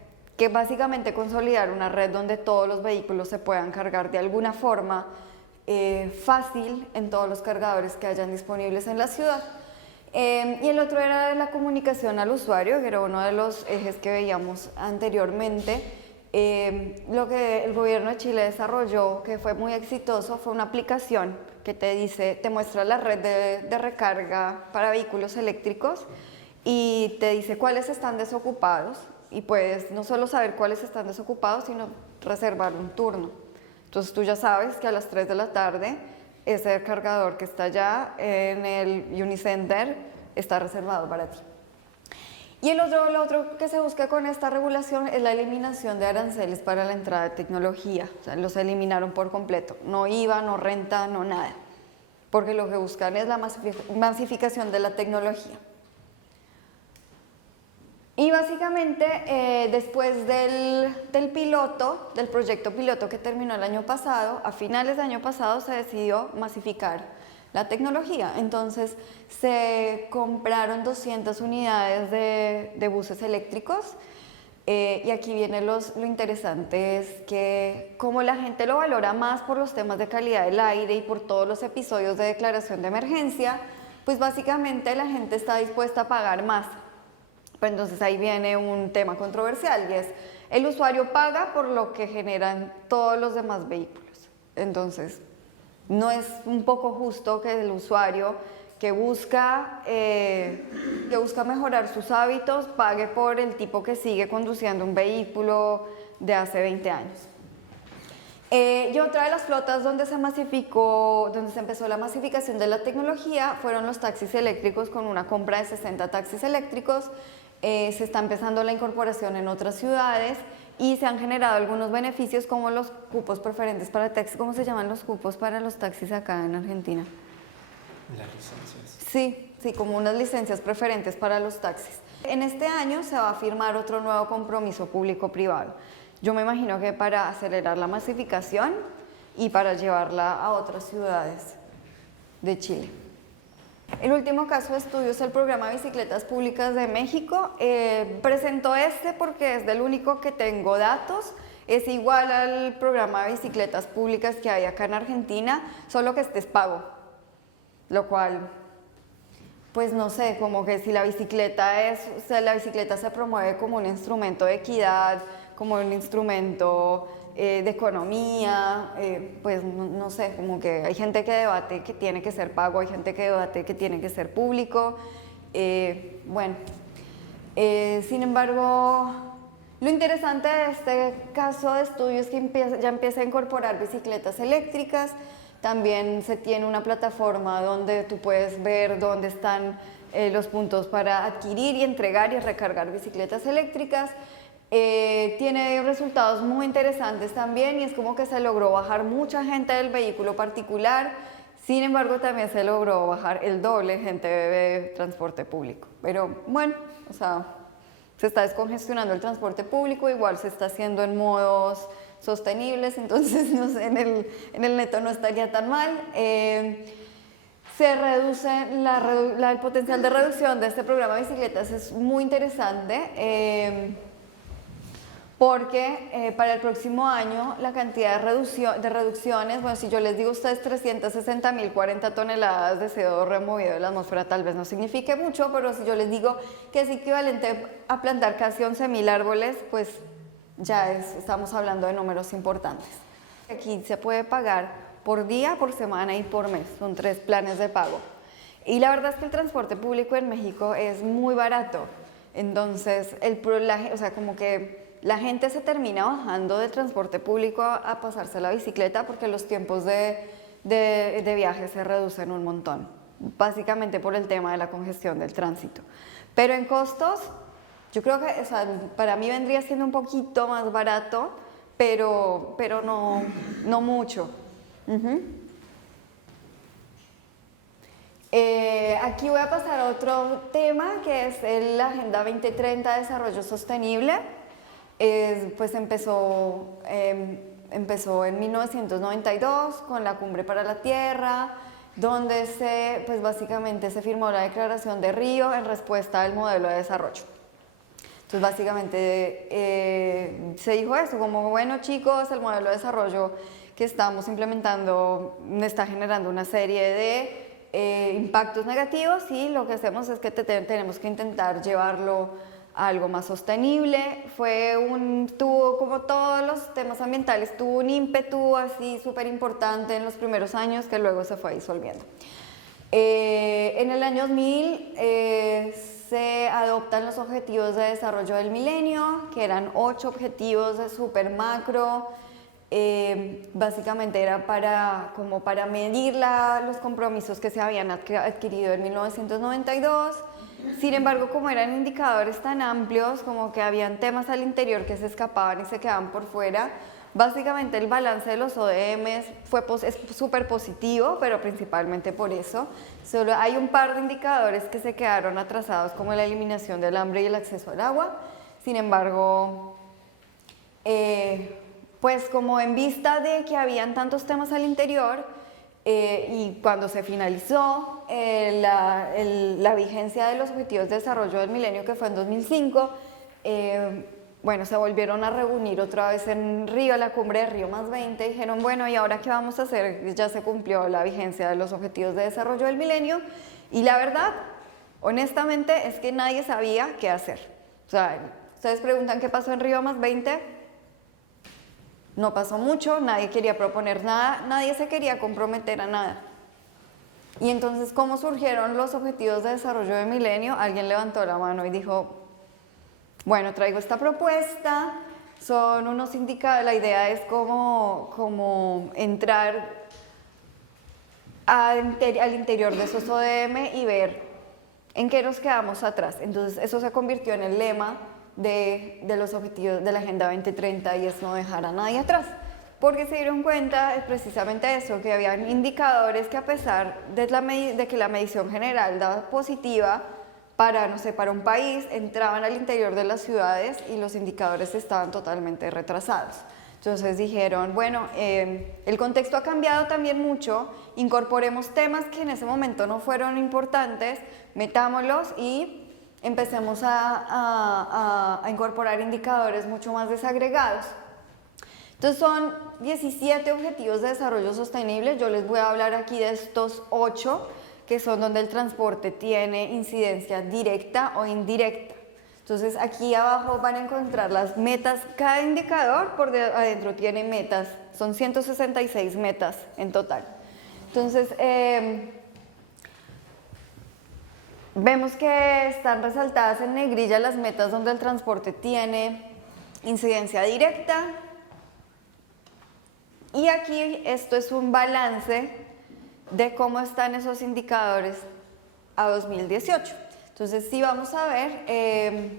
básicamente consolidar una red donde todos los vehículos se puedan cargar de alguna forma fácil en todos los cargadores que hayan disponibles en la ciudad. Y el otro era la comunicación al usuario, que era uno de los ejes que veíamos anteriormente. Lo que el gobierno de Chile desarrolló, que fue muy exitoso, fue una aplicación que te muestra la red de recarga para vehículos eléctricos y te dice cuáles están desocupados, y puedes no solo saber cuáles están desocupados, sino reservar un turno. Entonces tú ya sabes que a las 3 de la tarde ese cargador que está allá en el Unicenter está reservado para ti. Y lo otro que se busca con esta regulación es la eliminación de aranceles para la entrada de tecnología. O sea, los eliminaron por completo. No IVA, no renta, no nada. Porque lo que buscan es la masificación de la tecnología. Y básicamente, después del proyecto piloto que terminó el año pasado, a finales del año pasado se decidió masificar la tecnología. Entonces se compraron 200 unidades de buses eléctricos y aquí viene lo interesante, es que como la gente lo valora más por los temas de calidad del aire y por todos los episodios de declaración de emergencia, pues básicamente la gente está dispuesta a pagar más. Pero entonces ahí viene un tema controversial y es el usuario paga por lo que generan todos los demás vehículos. Entonces, ¿no es un poco justo que el usuario que busca mejorar sus hábitos pague por el tipo que sigue conduciendo un vehículo de hace 20 años? Y otra de las flotas donde se empezó la masificación de la tecnología fueron los taxis eléctricos, con una compra de 60 taxis eléctricos. Se está empezando la incorporación en otras ciudades y se han generado algunos beneficios como los cupos preferentes para taxis. ¿Cómo se llaman los cupos para los taxis acá en Argentina? Las licencias. Sí, como unas licencias preferentes para los taxis. En este año se va a firmar otro nuevo compromiso público-privado. Yo me imagino que para acelerar la masificación y para llevarla a otras ciudades de Chile. El último caso de estudio es el programa de bicicletas públicas de México. Presento porque es del único que tengo datos. Es igual al programa de bicicletas públicas que hay acá en Argentina, solo que este es pago. Lo cual, pues no sé, como que si la bicicleta se promueve como un instrumento de equidad, como un instrumento de economía, pues no sé, como que hay gente que debate que tiene que ser pago, hay gente que debate que tiene que ser público. Sin embargo, lo interesante de este caso de estudio es que ya empieza a incorporar bicicletas eléctricas. También se tiene una plataforma donde tú puedes ver dónde están los puntos para adquirir y entregar y recargar bicicletas eléctricas. Tiene resultados muy interesantes también y es como que se logró bajar mucha gente del vehículo particular. Sin embargo, también se logró bajar el doble gente de transporte público. Pero bueno, o sea, se está descongestionando el transporte público, igual se está haciendo en modos sostenibles, entonces no sé, en el neto no estaría tan mal. Se reduce el potencial de reducción de este programa de bicicletas, es muy interesante. Porque para el próximo año la cantidad de reducciones, bueno, si yo les digo a ustedes 360.040 toneladas de CO2 removido de la atmósfera, tal vez no signifique mucho, pero si yo les digo que es equivalente a plantar casi 11.000 árboles, pues ya estamos hablando de números importantes. Aquí se puede pagar por día, por semana y por mes, son 3 planes de pago. Y la verdad es que el transporte público en México es muy barato, entonces o sea, como que la gente se termina bajando del transporte público a pasarse a la bicicleta porque los tiempos de viaje se reducen un montón, básicamente por el tema de la congestión del tránsito. Pero en costos, yo creo que, o sea, para mí vendría siendo un poquito más barato, pero no mucho. Aquí voy a pasar a otro tema que es la Agenda 2030 de Desarrollo Sostenible. Pues empezó en 1992 con la Cumbre para la Tierra, donde pues básicamente se firmó la Declaración de Río en respuesta al modelo de desarrollo. Entonces básicamente se dijo eso, como bueno chicos, el modelo de desarrollo que estamos implementando está generando una serie de impactos negativos y lo que hacemos es que tenemos que intentar llevarlo algo más sostenible. Tuvo, como todos los temas ambientales, tuvo un ímpetu así súper importante en los primeros años que luego se fue disolviendo. En el año 2000 se adoptan los Objetivos de Desarrollo del Milenio, que eran 8 objetivos de súper macro, Básicamente era como para medir los compromisos que se habían adquirido en 1992. Sin embargo, como eran indicadores tan amplios, como que habían temas al interior que se escapaban y se quedaban por fuera, básicamente el balance de los ODMs es súper positivo, pero principalmente por eso. Solo hay un par de indicadores que se quedaron atrasados, como la eliminación del hambre y el acceso al agua. Sin embargo, pues como en vista de que habían tantos temas al interior, y cuando se finalizó la vigencia de los Objetivos de Desarrollo del Milenio, que fue en 2005, bueno, se volvieron a reunir otra vez en Río, la cumbre de Río +20, y dijeron, bueno, ¿y ahora qué vamos a hacer? Ya se cumplió la vigencia de los Objetivos de Desarrollo del Milenio, y la verdad, honestamente, es que nadie sabía qué hacer. O sea, ustedes preguntan qué pasó en Río +20, no pasó mucho, nadie quería proponer nada, nadie se quería comprometer a nada. Y entonces, ¿cómo surgieron los Objetivos de Desarrollo del Milenio? Alguien levantó la mano y dijo, bueno, traigo esta propuesta, son unos indicadores, la idea es como entrar al interior de esos ODM y ver en qué nos quedamos atrás. Entonces, eso se convirtió en el lema de los objetivos de la Agenda 2030, y es no dejar a nadie atrás, porque se dieron cuenta es precisamente eso, que habían indicadores que a pesar de que la medición general daba positiva para, no sé, para un país, entraban al interior de las ciudades y los indicadores estaban totalmente retrasados. Entonces dijeron, bueno, el contexto ha cambiado también mucho, incorporemos temas que en ese momento no fueron importantes, metámoslos y empecemos a incorporar indicadores mucho más desagregados. Entonces son 17 objetivos de desarrollo sostenible, yo les voy a hablar aquí de estos 8, que son donde el transporte tiene incidencia directa o indirecta. Entonces aquí abajo van a encontrar las metas, cada indicador por adentro tiene metas, son 166 metas en total. Entonces, vemos que están resaltadas en negrilla las metas donde el transporte tiene incidencia directa, y aquí esto es un balance de cómo están esos indicadores a 2018. Entonces, sí vamos a ver,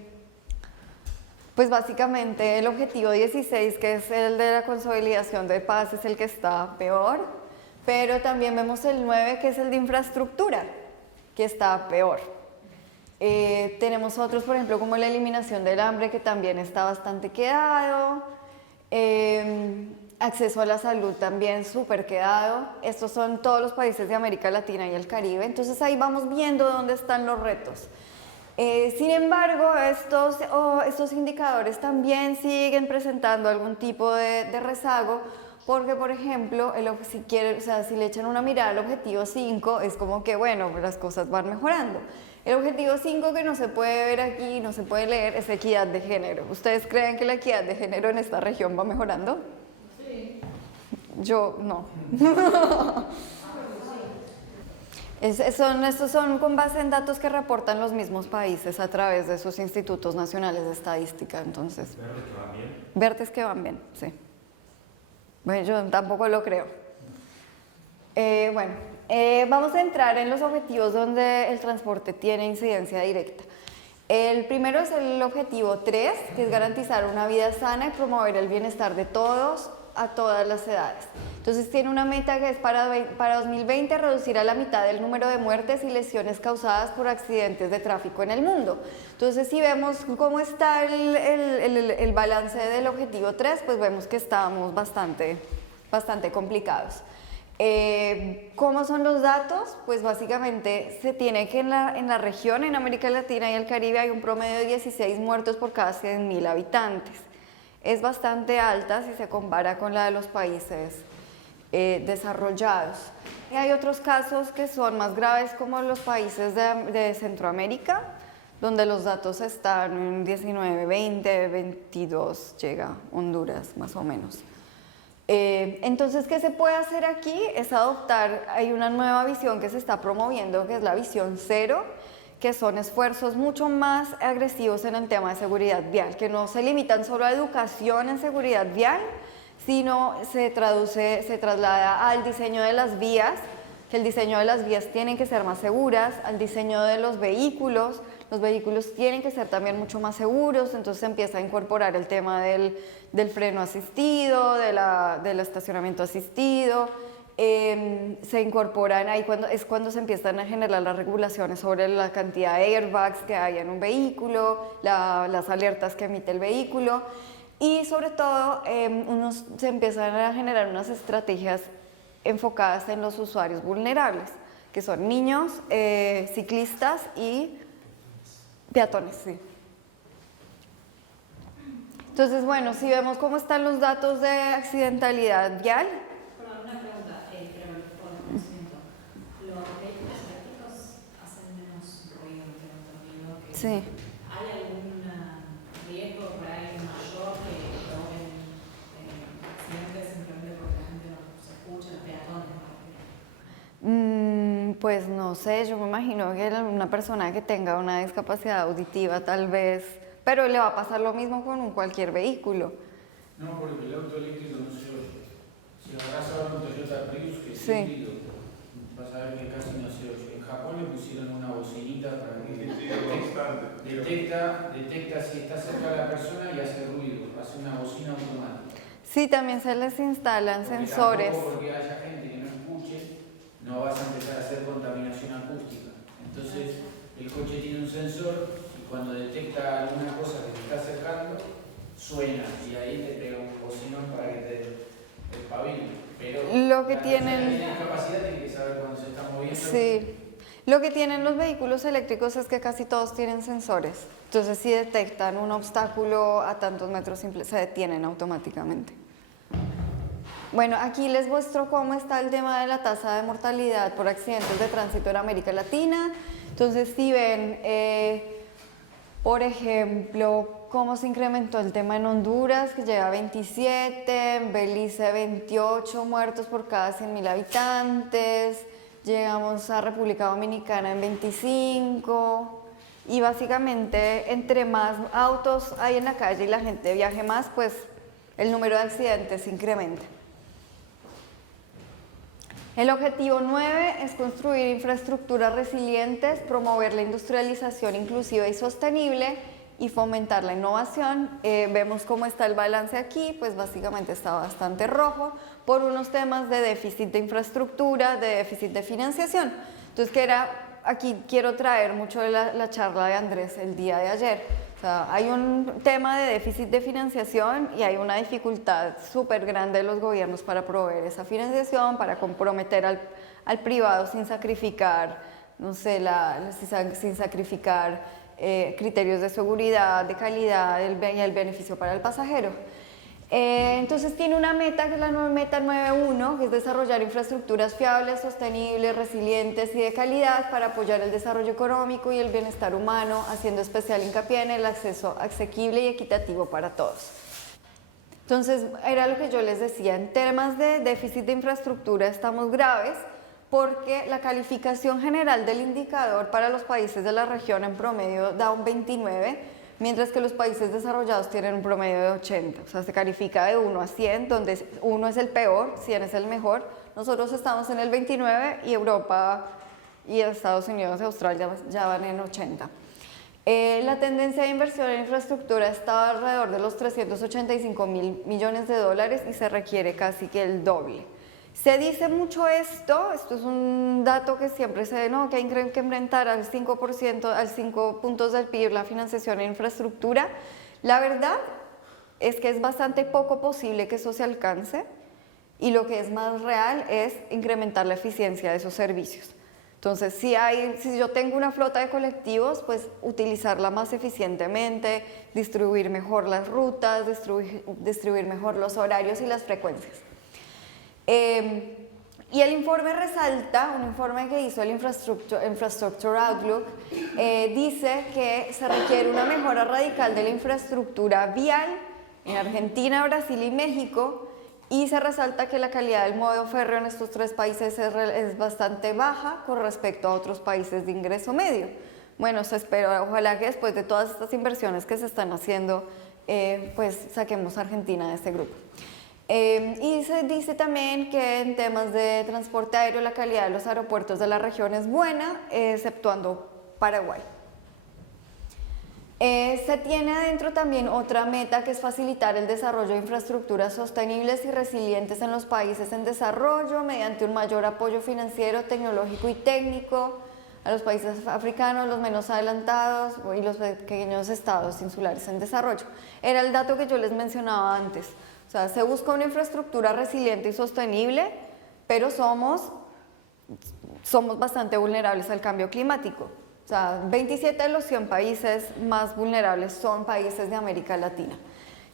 pues básicamente el objetivo 16, que es el de la consolidación de paz, es el que está peor, pero también vemos el 9, que es el de infraestructura, que está peor. Tenemos otros, por ejemplo, como la eliminación del hambre, que también está bastante quedado. Acceso a la salud también súper quedado. Estos son todos los países de América Latina y el Caribe. Entonces ahí vamos viendo dónde están los retos. Sin embargo, estos indicadores también siguen presentando algún tipo de rezago, porque, por ejemplo, si le echan una mirada al objetivo 5, es como que, bueno, las cosas van mejorando. El objetivo 5, que no se puede ver aquí, no se puede leer, es equidad de género. ¿Ustedes creen que la equidad de género en esta región va mejorando? Sí. Yo no. Estos son con base en datos que reportan los mismos países a través de sus institutos nacionales de estadística. Entonces, ¿Verdes que van bien? Verdes que van bien, sí. Bueno, yo tampoco lo creo. Vamos a entrar en los objetivos donde el transporte tiene incidencia directa. El primero es el objetivo 3, que es garantizar una vida sana y promover el bienestar de todos a todas las edades. Entonces tiene una meta que es para 2020 reducir a la mitad el número de muertes y lesiones causadas por accidentes de tráfico en el mundo. Entonces, si vemos cómo está el balance del objetivo 3, pues vemos que estamos bastante complicados. ¿Cómo son los datos? Pues básicamente se tiene que en la región, en América Latina y el Caribe, hay un promedio de 16 muertos por cada 100.000 habitantes. Es bastante alta si se compara con la de los países desarrollados. Y hay otros casos que son más graves, como los países de Centroamérica, donde los datos están en 19, 20, 22, llega Honduras más o menos. Entonces, ¿qué se puede hacer aquí? Es adoptar, hay una nueva visión que se está promoviendo, que es la visión 0, que son esfuerzos mucho más agresivos en el tema de seguridad vial, que no se limitan solo a educación en seguridad vial, sino se traslada al diseño de las vías, que el diseño de las vías tienen que ser más seguras, al diseño de los vehículos tienen que ser también mucho más seguros, entonces se empieza a incorporar el tema del freno asistido, del estacionamiento asistido, se incorporan ahí cuando se empiezan a generar las regulaciones sobre la cantidad de airbags que hay en un vehículo, las alertas que emite el vehículo y sobre todo se empiezan a generar unas estrategias enfocadas en los usuarios vulnerables, que son niños, ciclistas y peatones, sí. Entonces, bueno, si vemos cómo están los datos de accidentalidad vial. Pero una pregunta, pero por conocimiento, ¿los vehículos eléctricos hacen menos ruido que el automóvil? Sí. ¿Hay algún riesgo por ahí mayor que provoquen accidentes simplemente porque la gente no se escucha, los peatones? Pues no sé, yo me imagino que una persona que tenga una discapacidad auditiva tal vez, pero le va a pasar lo mismo con cualquier vehículo. No, porque el auto eléctrico no se oye. Si agarras ahora un Toyota Prius que es Sí. híbrido, vas a ver que casi no se oye. En Japón le pusieron una bocinita para que detecta si está cerca de la persona y hace ruido, hace una bocina automática. Sí, también se les instalan Porque sensores. tampoco porque haya gente que no escuche, no vas a empezar a hacer contaminación acústica. Entonces, el coche tiene un sensor y cuando detecta alguna cosa que se está acercando, suena y ahí te pega un bocinón para que te espabile. Pero Lo que la tienen- persona que tiene discapacidad tiene que saber cuando se está moviendo. Sí. Lo que tienen los vehículos eléctricos es que casi todos tienen sensores. Entonces, si detectan un obstáculo a tantos metros, se detienen automáticamente. Bueno, aquí les muestro cómo está el tema de la tasa de mortalidad por accidentes de tránsito en América Latina. Entonces, si ven, por ejemplo, cómo se incrementó el tema en Honduras, que llega a 27, en Belice 28 muertos por cada 100.000 habitantes, llegamos a República Dominicana en 25, y básicamente entre más autos hay en la calle y la gente viaje más, pues el número de accidentes incrementa. El objetivo 9 es construir infraestructuras resilientes, promover la industrialización inclusiva y sostenible y fomentar la innovación. Vemos cómo está el balance aquí, pues básicamente está bastante rojo por unos temas de déficit de infraestructura, de déficit de financiación. Entonces, aquí quiero traer mucho de la charla de Andrés el día de ayer. O sea, hay un tema de déficit de financiación y hay una dificultad súper grande de los gobiernos para proveer esa financiación, para comprometer al privado sin sacrificar, no sé, sin sacrificar criterios de seguridad, de calidad y el beneficio para el pasajero. Entonces tiene una meta, que es la meta 9.1, que es desarrollar infraestructuras fiables, sostenibles, resilientes y de calidad para apoyar el desarrollo económico y el bienestar humano, haciendo especial hincapié en el acceso asequible y equitativo para todos. Entonces, era lo que yo les decía, en temas de déficit de infraestructura estamos graves porque la calificación general del indicador para los países de la región en promedio da un 29, mientras que los países desarrollados tienen un promedio de 80, o sea, se califica de 1 a 100, donde 1 es el peor, 100 es el mejor. Nosotros estamos en el 29 y Europa y Estados Unidos y Australia ya van en 80. La tendencia de inversión en infraestructura está alrededor de los 385.000 millones de dólares y se requiere casi que el doble. Se dice mucho esto es un dato que siempre se ve, ¿no? Que hay que incrementar al 5%, al 5 puntos del PIB la financiación en infraestructura. La verdad es que es bastante poco posible que eso se alcance y lo que es más real es incrementar la eficiencia de esos servicios. Entonces, si yo tengo una flota de colectivos, pues utilizarla más eficientemente, distribuir mejor las rutas, distribuir mejor los horarios y las frecuencias. Y el informe resalta, un informe que hizo el Infrastructure Outlook, dice que se requiere una mejora radical de la infraestructura vial en Argentina, Brasil y México, y se resalta que la calidad del modo férreo en estos tres países es bastante baja con respecto a otros países de ingreso medio. Bueno, se espera, ojalá que después de todas estas inversiones que se están haciendo, pues saquemos a Argentina de este grupo. Y se dice también que en temas de transporte aéreo la calidad de los aeropuertos de la región es buena, exceptuando Paraguay. Se tiene adentro también otra meta que es facilitar el desarrollo de infraestructuras sostenibles y resilientes en los países en desarrollo mediante un mayor apoyo financiero, tecnológico y técnico a los países africanos, los menos adelantados y los pequeños estados insulares en desarrollo. Era el dato que yo les mencionaba antes. O sea, se busca una infraestructura resiliente y sostenible, pero somos bastante vulnerables al cambio climático. O sea, 27 de los 100 países más vulnerables son países de América Latina.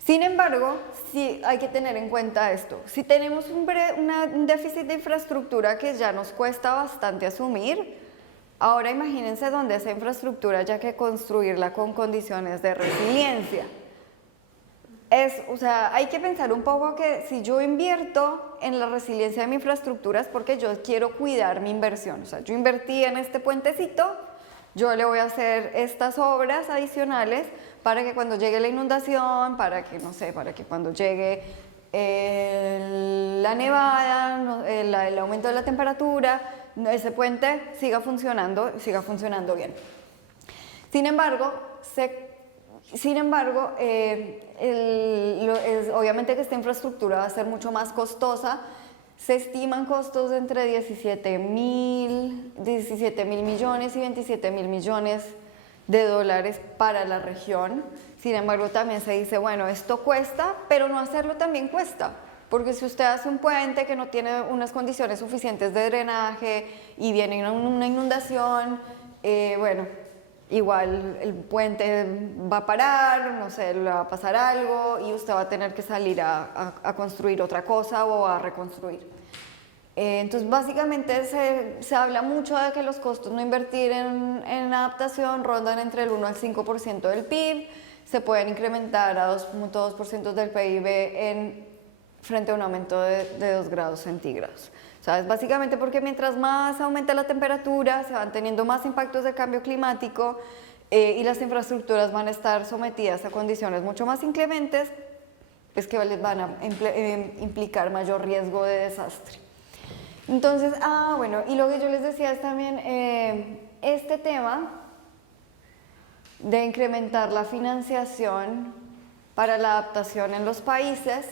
Sin embargo, sí hay que tener en cuenta esto. Si tenemos un déficit de infraestructura que ya nos cuesta bastante asumir, ahora imagínense dónde esa infraestructura haya que construirla con condiciones de resiliencia. O sea, hay que pensar un poco que si yo invierto en la resiliencia de mi infraestructura es porque yo quiero cuidar mi inversión. O sea, yo invertí en este puentecito, yo le voy a hacer estas obras adicionales para que cuando llegue la inundación, para que, no sé, para que cuando llegue la nevada, el aumento de la temperatura, ese puente siga funcionando bien. Sin embargo, obviamente que esta infraestructura va a ser mucho más costosa. Se estiman costos de entre 17 mil millones y 27 mil millones de dólares para la región. Sin embargo, también se dice, bueno, esto cuesta, pero no hacerlo también cuesta. Porque si usted hace un puente que no tiene unas condiciones suficientes de drenaje y viene una inundación, bueno, igual el puente va a parar, no sé, le va a pasar algo y usted va a tener que salir a construir otra cosa o a reconstruir. Entonces, básicamente se habla mucho de que los costos no invertir en adaptación rondan entre el 1 al 5% del PIB, se pueden incrementar a 2.2% del PIB frente a un aumento de 2 grados centígrados. O sea, es básicamente porque mientras más aumenta la temperatura, se van teniendo más impactos de cambio climático y las infraestructuras van a estar sometidas a condiciones mucho más inclementes, pues que les van a implicar mayor riesgo de desastre. Entonces, bueno, y lo que yo les decía es también este tema de incrementar la financiación para la adaptación en los países.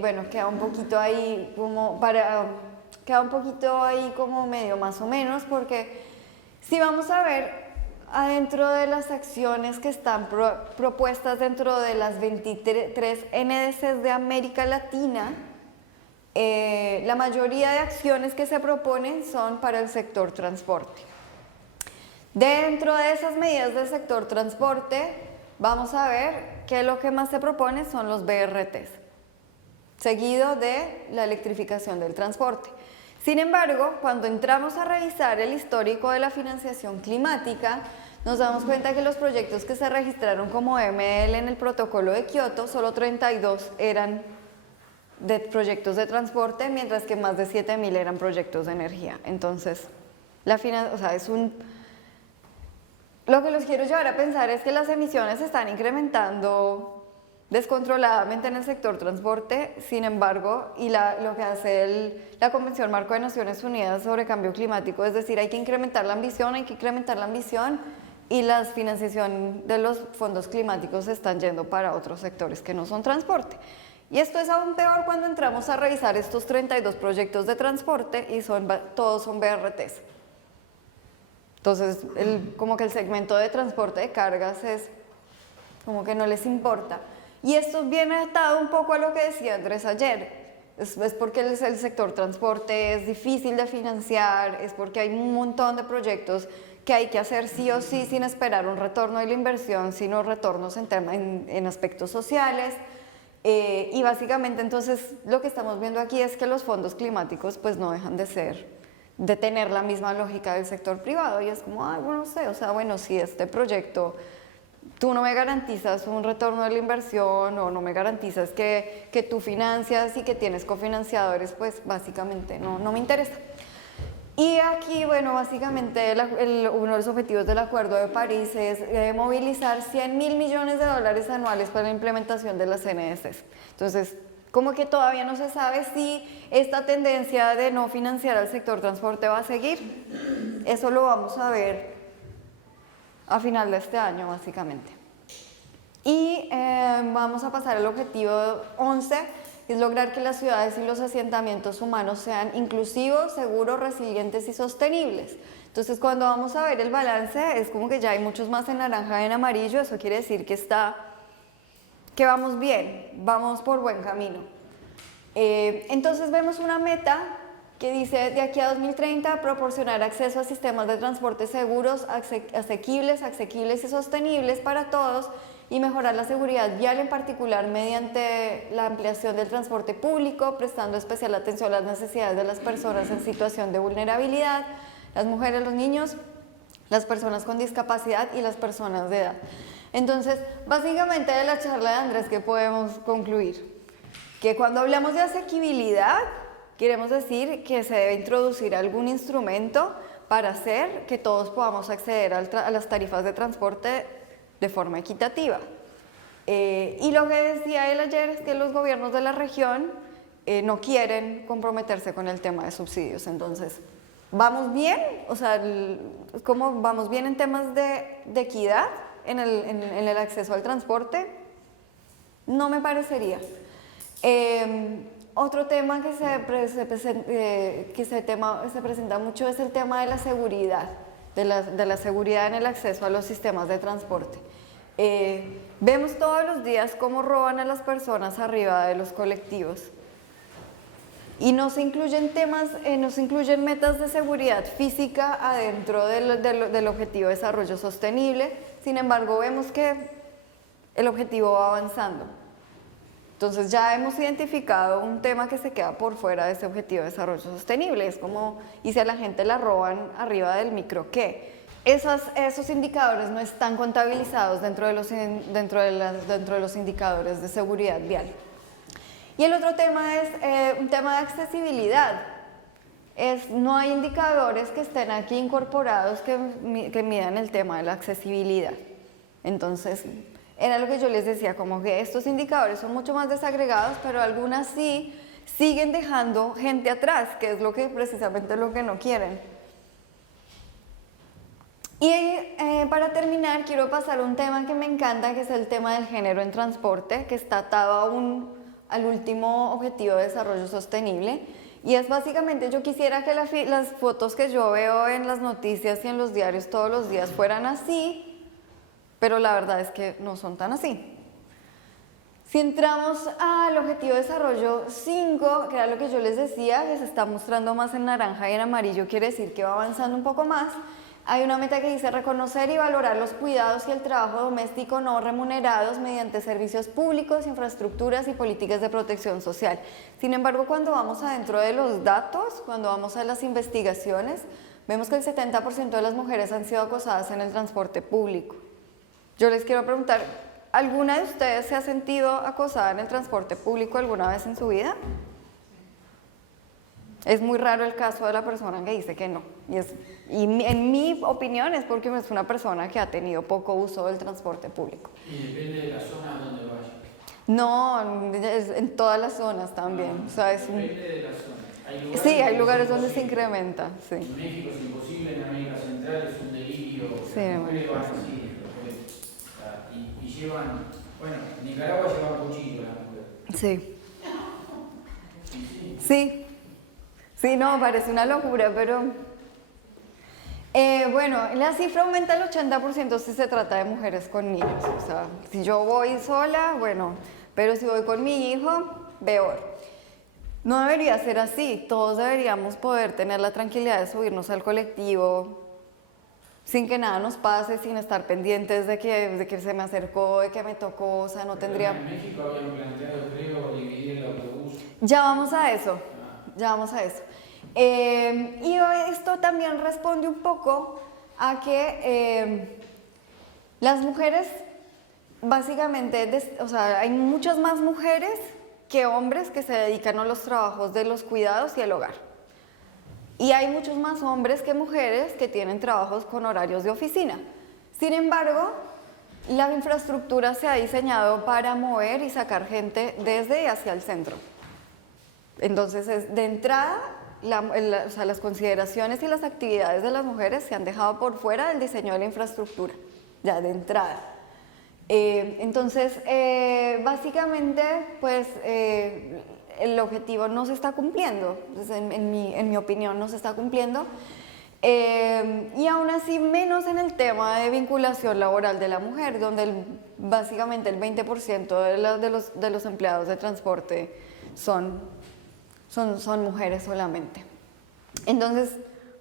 Bueno, queda un poquito ahí como medio más o menos, porque si vamos a ver adentro de las acciones que están propuestas dentro de las 23 NDCs de América Latina, la mayoría de acciones que se proponen son para el sector transporte. Dentro de esas medidas del sector transporte, vamos a ver que lo que más se propone son los BRTs, seguido de la electrificación del transporte. Sin embargo, cuando entramos a revisar el histórico de la financiación climática, nos damos cuenta que los proyectos que se registraron como ML en el protocolo de Kioto, solo 32 eran de proyectos de transporte, mientras que más de 7.000 eran proyectos de energía. Entonces, lo que los quiero llevar a pensar es que las emisiones se están incrementando descontroladamente en el sector transporte. Sin embargo, lo que hace la Convención Marco de Naciones Unidas sobre Cambio Climático, es decir, hay que incrementar la ambición, y la financiación de los fondos climáticos se están yendo para otros sectores que no son transporte. Y esto es aún peor cuando entramos a revisar estos 32 proyectos de transporte y todos son BRTs. Entonces, como que el segmento de transporte de cargas es como que no les importa. Y esto viene atado un poco a lo que decía Andrés ayer. Es porque el sector transporte es difícil de financiar, es porque hay un montón de proyectos que hay que hacer sí o sí sin esperar un retorno de la inversión, sino retornos en aspectos sociales. Y básicamente entonces lo que estamos viendo aquí es que los fondos climáticos pues no dejan de tener la misma lógica del sector privado, y es como, bueno, no sé, o sea, bueno, si este proyecto tú no me garantizas un retorno de la inversión o no me garantizas que tú financias y que tienes cofinanciadores, pues básicamente no me interesa. Y aquí, bueno, básicamente uno de los objetivos del Acuerdo de París es movilizar 100.000 millones de dólares anuales para la implementación de las NDCs. Entonces, como que todavía no se sabe si esta tendencia de no financiar al sector transporte va a seguir. Eso lo vamos a ver a final de este año, básicamente. Y vamos a pasar al objetivo 11, que es lograr que las ciudades y los asentamientos humanos sean inclusivos, seguros, resilientes y sostenibles. Entonces, cuando vamos a ver el balance, es como que ya hay muchos más en naranja y en amarillo. Eso quiere decir que vamos bien, vamos por buen camino. Entonces vemos una meta que dice de aquí a 2030 proporcionar acceso a sistemas de transporte seguros, asequibles y sostenibles para todos y mejorar la seguridad vial, en particular mediante la ampliación del transporte público, prestando especial atención a las necesidades de las personas en situación de vulnerabilidad, las mujeres, los niños, las personas con discapacidad y las personas de edad. Entonces, básicamente de la charla de Andrés, ¿qué podemos concluir? Que cuando hablamos de asequibilidad, queremos decir que se debe introducir algún instrumento para hacer que todos podamos acceder a las tarifas de transporte de forma equitativa. Y lo que decía él ayer es que los gobiernos de la región no quieren comprometerse con el tema de subsidios. Entonces, ¿vamos bien? O sea, ¿cómo vamos bien en temas de equidad en el acceso al transporte? No me parecería. Otro tema que se presenta mucho es el tema de la seguridad, de la seguridad en el acceso a los sistemas de transporte. Vemos todos los días cómo roban a las personas arriba de los colectivos y no se incluyen metas de seguridad física adentro del objetivo de desarrollo sostenible. Sin embargo, vemos que el objetivo va avanzando. Entonces ya hemos identificado un tema que se queda por fuera de ese objetivo de desarrollo sostenible. Es como, y si a la gente la roban arriba del micro, ¿qué? Esos indicadores no están contabilizados dentro de los indicadores de seguridad vial. Y el otro tema es un tema de accesibilidad. No hay indicadores que estén aquí incorporados que midan el tema de la accesibilidad. Entonces, era lo que yo les decía, como que estos indicadores son mucho más desagregados, pero algunas sí siguen dejando gente atrás, que es precisamente lo que no quieren. Y para terminar, quiero pasar a un tema que me encanta, que es el tema del género en transporte, que está atado al último objetivo de desarrollo sostenible. Y es básicamente, yo quisiera que las fotos que yo veo en las noticias y en los diarios todos los días fueran así, pero la verdad es que no son tan así. Si entramos al objetivo de desarrollo 5, que era lo que yo les decía, que se está mostrando más en naranja y en amarillo, quiere decir que va avanzando un poco más. Hay una meta que dice reconocer y valorar los cuidados y el trabajo doméstico no remunerados mediante servicios públicos, infraestructuras y políticas de protección social. Sin embargo, cuando vamos adentro de los datos, cuando vamos a las investigaciones, vemos que el 70% de las mujeres han sido acosadas en el transporte público. Yo les quiero preguntar, ¿alguna de ustedes se ha sentido acosada en el transporte público alguna vez en su vida? Es muy raro el caso de la persona que dice que no. Y en mi opinión es porque es una persona que ha tenido poco uso del transporte público. Y depende de la zona donde vaya. No, en todas las zonas también. No, o sea, depende de la zona. Hay lugares donde se incrementa. Sí. En México es imposible, en América Central es un delirio. Sí, las mujeres van así. Y llevan, bueno, en Nicaragua llevan cuchillo las mujeres. Sí. Sí, no, parece una locura, pero... bueno, la cifra aumenta al 80% si se trata de mujeres con niños. O sea, si yo voy sola, bueno, pero si voy con mi hijo, peor. No debería ser así. Todos deberíamos poder tener la tranquilidad de subirnos al colectivo sin que nada nos pase, sin estar pendientes de que se me acercó, de que me tocó, o sea, no tendría... En México habían planteado, creo, dividir el autobús. Ya vamos a eso. Y esto también responde un poco a que las mujeres, básicamente, o sea, hay muchas más mujeres que hombres que se dedican a los trabajos de los cuidados y el hogar. Y hay muchos más hombres que mujeres que tienen trabajos con horarios de oficina. Sin embargo, La infraestructura se ha diseñado para mover y sacar gente desde y hacia el centro. Entonces, de entrada, o sea, las consideraciones y las actividades de las mujeres se han dejado por fuera del diseño de la infraestructura, ya de entrada. Entonces, básicamente, pues, el objetivo no se está cumpliendo, pues, en mi opinión no se está cumpliendo. Y aún así menos en el tema de vinculación laboral de la mujer, donde básicamente el 20% de los empleados de transporte son mujeres solamente. Entonces,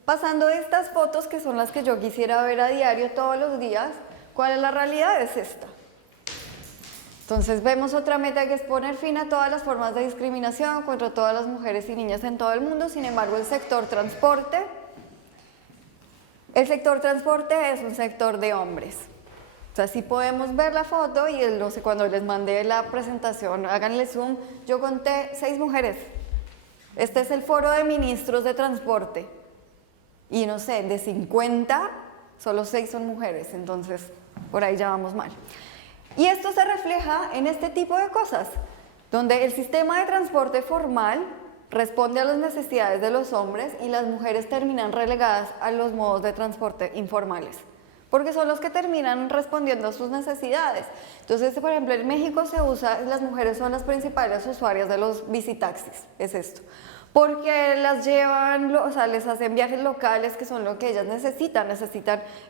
pasando de estas fotos, que son las que yo quisiera ver a diario todos los días, ¿cuál es la realidad? Es esta. Entonces vemos otra meta, que es poner fin a todas las formas de discriminación contra todas las mujeres y niñas en todo el mundo. Sin embargo, el sector transporte es un sector de hombres. O sea, si podemos ver la foto, y no sé, cuando les mandé la presentación, háganle zoom, yo conté 6 mujeres. Este es el foro de ministros de transporte. Y no sé, de 50, solo 6 son mujeres, entonces por ahí ya vamos mal. Y esto se refleja en este tipo de cosas, donde el sistema de transporte formal responde a las necesidades de los hombres y las mujeres terminan relegadas a los modos de transporte informales, porque son los que terminan respondiendo a sus necesidades. Entonces, por ejemplo, en México las mujeres son las principales usuarias de los bicitaxis, es esto, porque las llevan, o sea, les hacen viajes locales, que son lo que ellas necesitan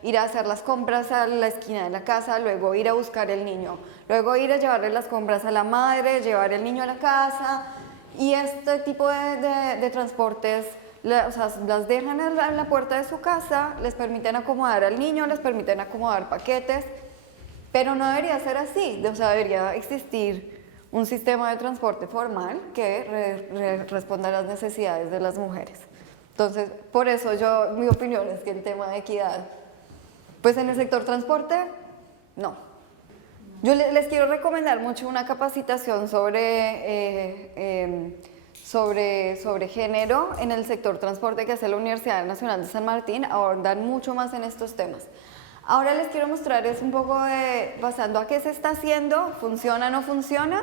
ir a hacer las compras a la esquina de la casa, luego ir a buscar el niño, luego ir a llevarle las compras a la madre, llevar el niño a la casa. Y este tipo de transportes, o sea, las dejan en la puerta de su casa, les permiten acomodar al niño, les permiten acomodar paquetes, pero no debería ser así. O sea, debería existir un sistema de transporte formal que responda a las necesidades de las mujeres. Entonces, por eso mi opinión es que el tema de equidad, pues en el sector transporte, no. Yo les quiero recomendar mucho una capacitación sobre género en el sector transporte que hace la Universidad Nacional de San Martín. Abordan mucho más en estos temas. Ahora les quiero mostrar un poco pasando a qué se está haciendo, funciona o no funciona.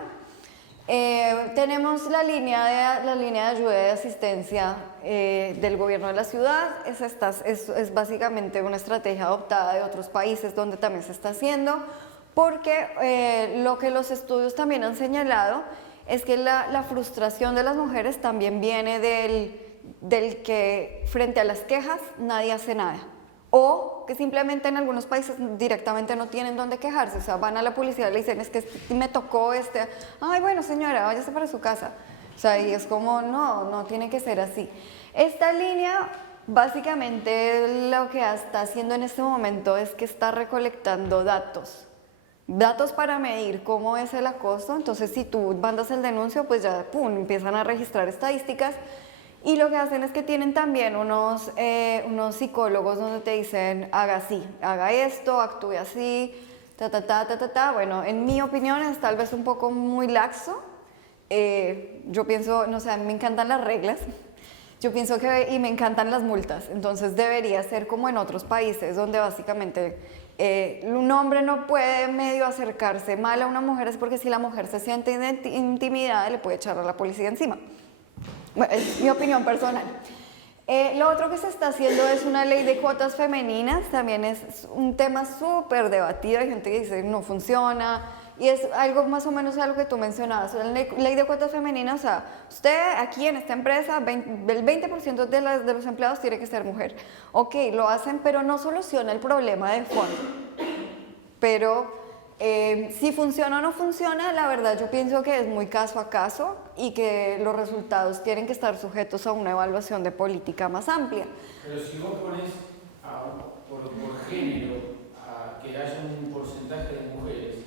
Tenemos la línea de ayuda y de asistencia del gobierno de la ciudad. Es básicamente una estrategia adoptada de otros países donde también se está haciendo, porque lo que los estudios también han señalado es que la frustración de las mujeres también viene del que frente a las quejas nadie hace nada, o que simplemente en algunos países directamente no tienen dónde quejarse. O sea, van a la policía y le dicen, es que me tocó ay, bueno, señora, váyase para su casa. O sea, y es como, no tiene que ser así. Esta línea básicamente lo que está haciendo en este momento es que está recolectando datos para medir cómo es el acoso. Entonces, si tú mandas el denuncio, pues ya, pum, empiezan a registrar estadísticas. Y lo que hacen es que tienen también unos psicólogos donde te dicen, haga así, haga esto, actúe así, Bueno, en mi opinión es tal vez un poco muy laxo. Yo pienso, no sé, a mí me encantan las reglas. Yo pienso y me encantan las multas. Entonces debería ser como en otros países, donde básicamente un hombre no puede medio acercarse mal a una mujer, es porque si la mujer se siente intimidada, le puede echar a la policía encima. Bueno, es mi opinión personal. Lo otro que se está haciendo es una ley de cuotas femeninas. También es un tema súper debatido. Hay gente que dice no funciona, y es algo más o menos algo que tú mencionabas. La ley de cuotas femeninas, o sea, usted aquí en esta empresa, el 20% de los empleados tiene que ser mujer. Ok, lo hacen, pero no soluciona el problema de fondo. Pero si funciona o no funciona, la verdad yo pienso que es muy caso a caso, y que los resultados tienen que estar sujetos a una evaluación de política más amplia. Pero si vos pones por género a que haya un porcentaje de mujeres,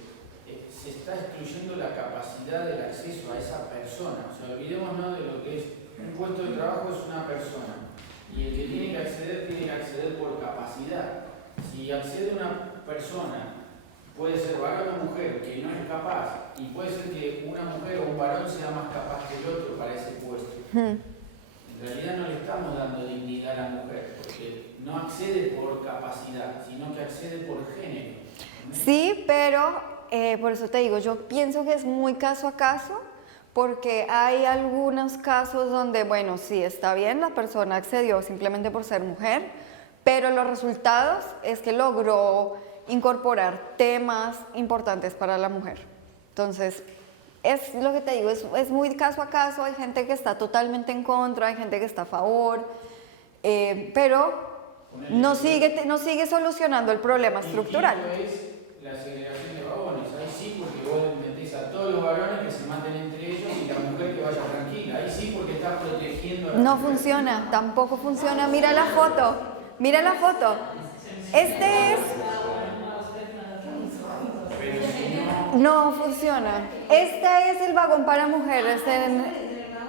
se está excluyendo la capacidad del acceso a esa persona. O sea, olvidémonos de lo que es un puesto de trabajo, es una persona, y el que tiene que acceder por capacidad. Si accede una persona, puede ser varón o mujer, que no es capaz, y puede ser que una mujer o un varón sea más capaz que el otro para ese puesto. En realidad no le estamos dando dignidad a la mujer, porque no accede por capacidad, sino que accede por género. Sí, pero por eso te digo, yo pienso que es muy caso a caso, porque hay algunos casos donde, bueno, sí, está bien, la persona accedió simplemente por ser mujer, pero los resultados es que logró incorporar temas importantes para la mujer. Entonces, es lo que te digo, es muy caso a caso, hay gente que está totalmente en contra, hay gente que está a favor, pero no sigue solucionando el problema estructural. Es la segregación de vagones. Ahí sí, porque vos metés a todos los varones que se maten entre ellos y la mujer que vaya tranquila. Ahí sí, porque estás protegiendo a la No mujer. funciona, tampoco funciona. Mira la foto, mira la foto. Este es... No funciona. Este es el vagón para mujeres.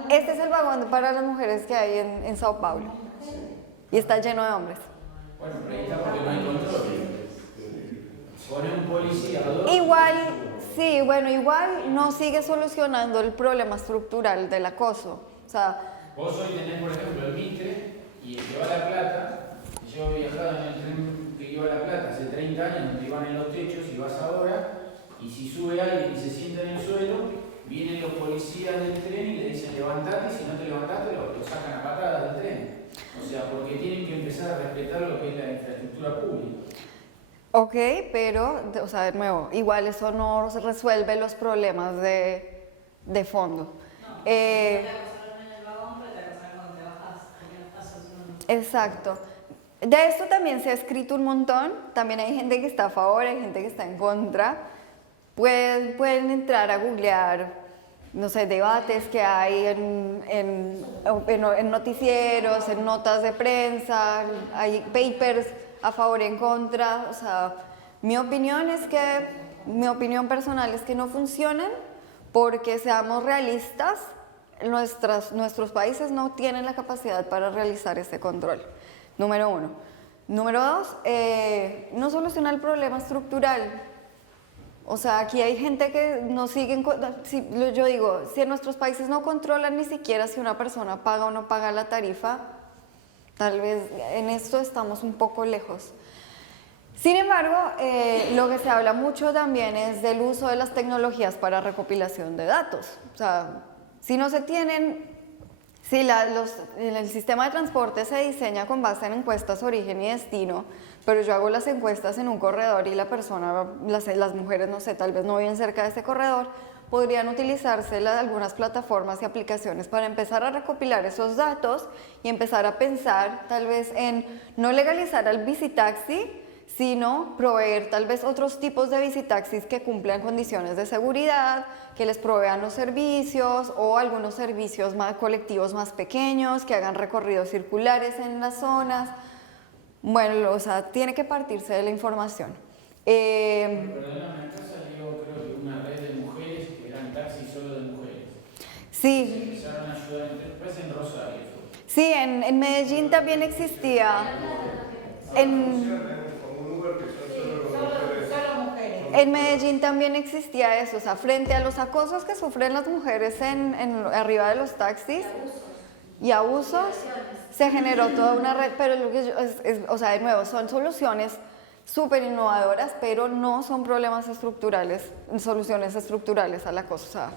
Este es el vagón para las mujeres que hay en Sao Paulo. Y está lleno de hombres. Bueno, pero ahí está porque no hay control. Pone un policía o dos. Igual, sí, bueno, igual no sigue solucionando el problema estructural del acoso. O sea, Vos hoy tenés, por ejemplo, el Mitre y el que va a La Plata. Yo he viajado en el tren que iba a La Plata hace 30 años, donde iban en los techos y vas ahora. Y si sube alguien y se sienta en el suelo, vienen los policías del tren y le dicen levantate, y si no te levantaste lo sacan a patadas del tren. O sea, porque tienen que empezar a respetar lo que es la infraestructura pública. ok, pero, o sea, de nuevo, igual eso no resuelve los problemas de fondo. Exacto. De esto también se ha escrito un montón, también hay gente que está a favor, hay gente que está en contra. Pueden entrar a googlear, no sé, debates que hay en noticieros, en notas de prensa, hay papers a favor y en contra. O sea, mi opinión personal es que no funcionan porque, seamos realistas, nuestros países no tienen la capacidad para realizar ese control. Número uno. Número dos, no soluciona el problema estructural. O sea, aquí hay gente que no siguen, yo digo, si en nuestros países no controlan ni siquiera si una persona paga o no paga la tarifa, tal vez en esto estamos un poco lejos. Sin embargo, lo que se habla mucho también es del uso de las tecnologías para recopilación de datos. O sea, si no se tienen, el sistema de transporte se diseña con base en encuestas origen y destino, pero yo hago las encuestas en un corredor y la persona, las mujeres, no sé, tal vez no viven cerca de ese corredor, podrían utilizarse algunas plataformas y aplicaciones para empezar a recopilar esos datos y empezar a pensar tal vez en no legalizar al bicitaxi, sino proveer tal vez otros tipos de bicitaxis que cumplan condiciones de seguridad, que les provean los servicios o algunos servicios colectivos más pequeños, que hagan recorridos circulares en las zonas. Bueno, o sea, tiene que partirse de la información. Perdóname, acá salió creo que una red de mujeres que eran taxis solo de mujeres. Sí. Se empezaron a ayudar después en Rosario. Sí, en Medellín también existía. En Medellín también existía eso, o sea, frente a los acosos que sufren las mujeres arriba de los taxis y abusos, se generó toda una red, pero lo que o sea, de nuevo, son soluciones súper innovadoras, pero no son problemas estructurales, soluciones estructurales al acoso. O sea,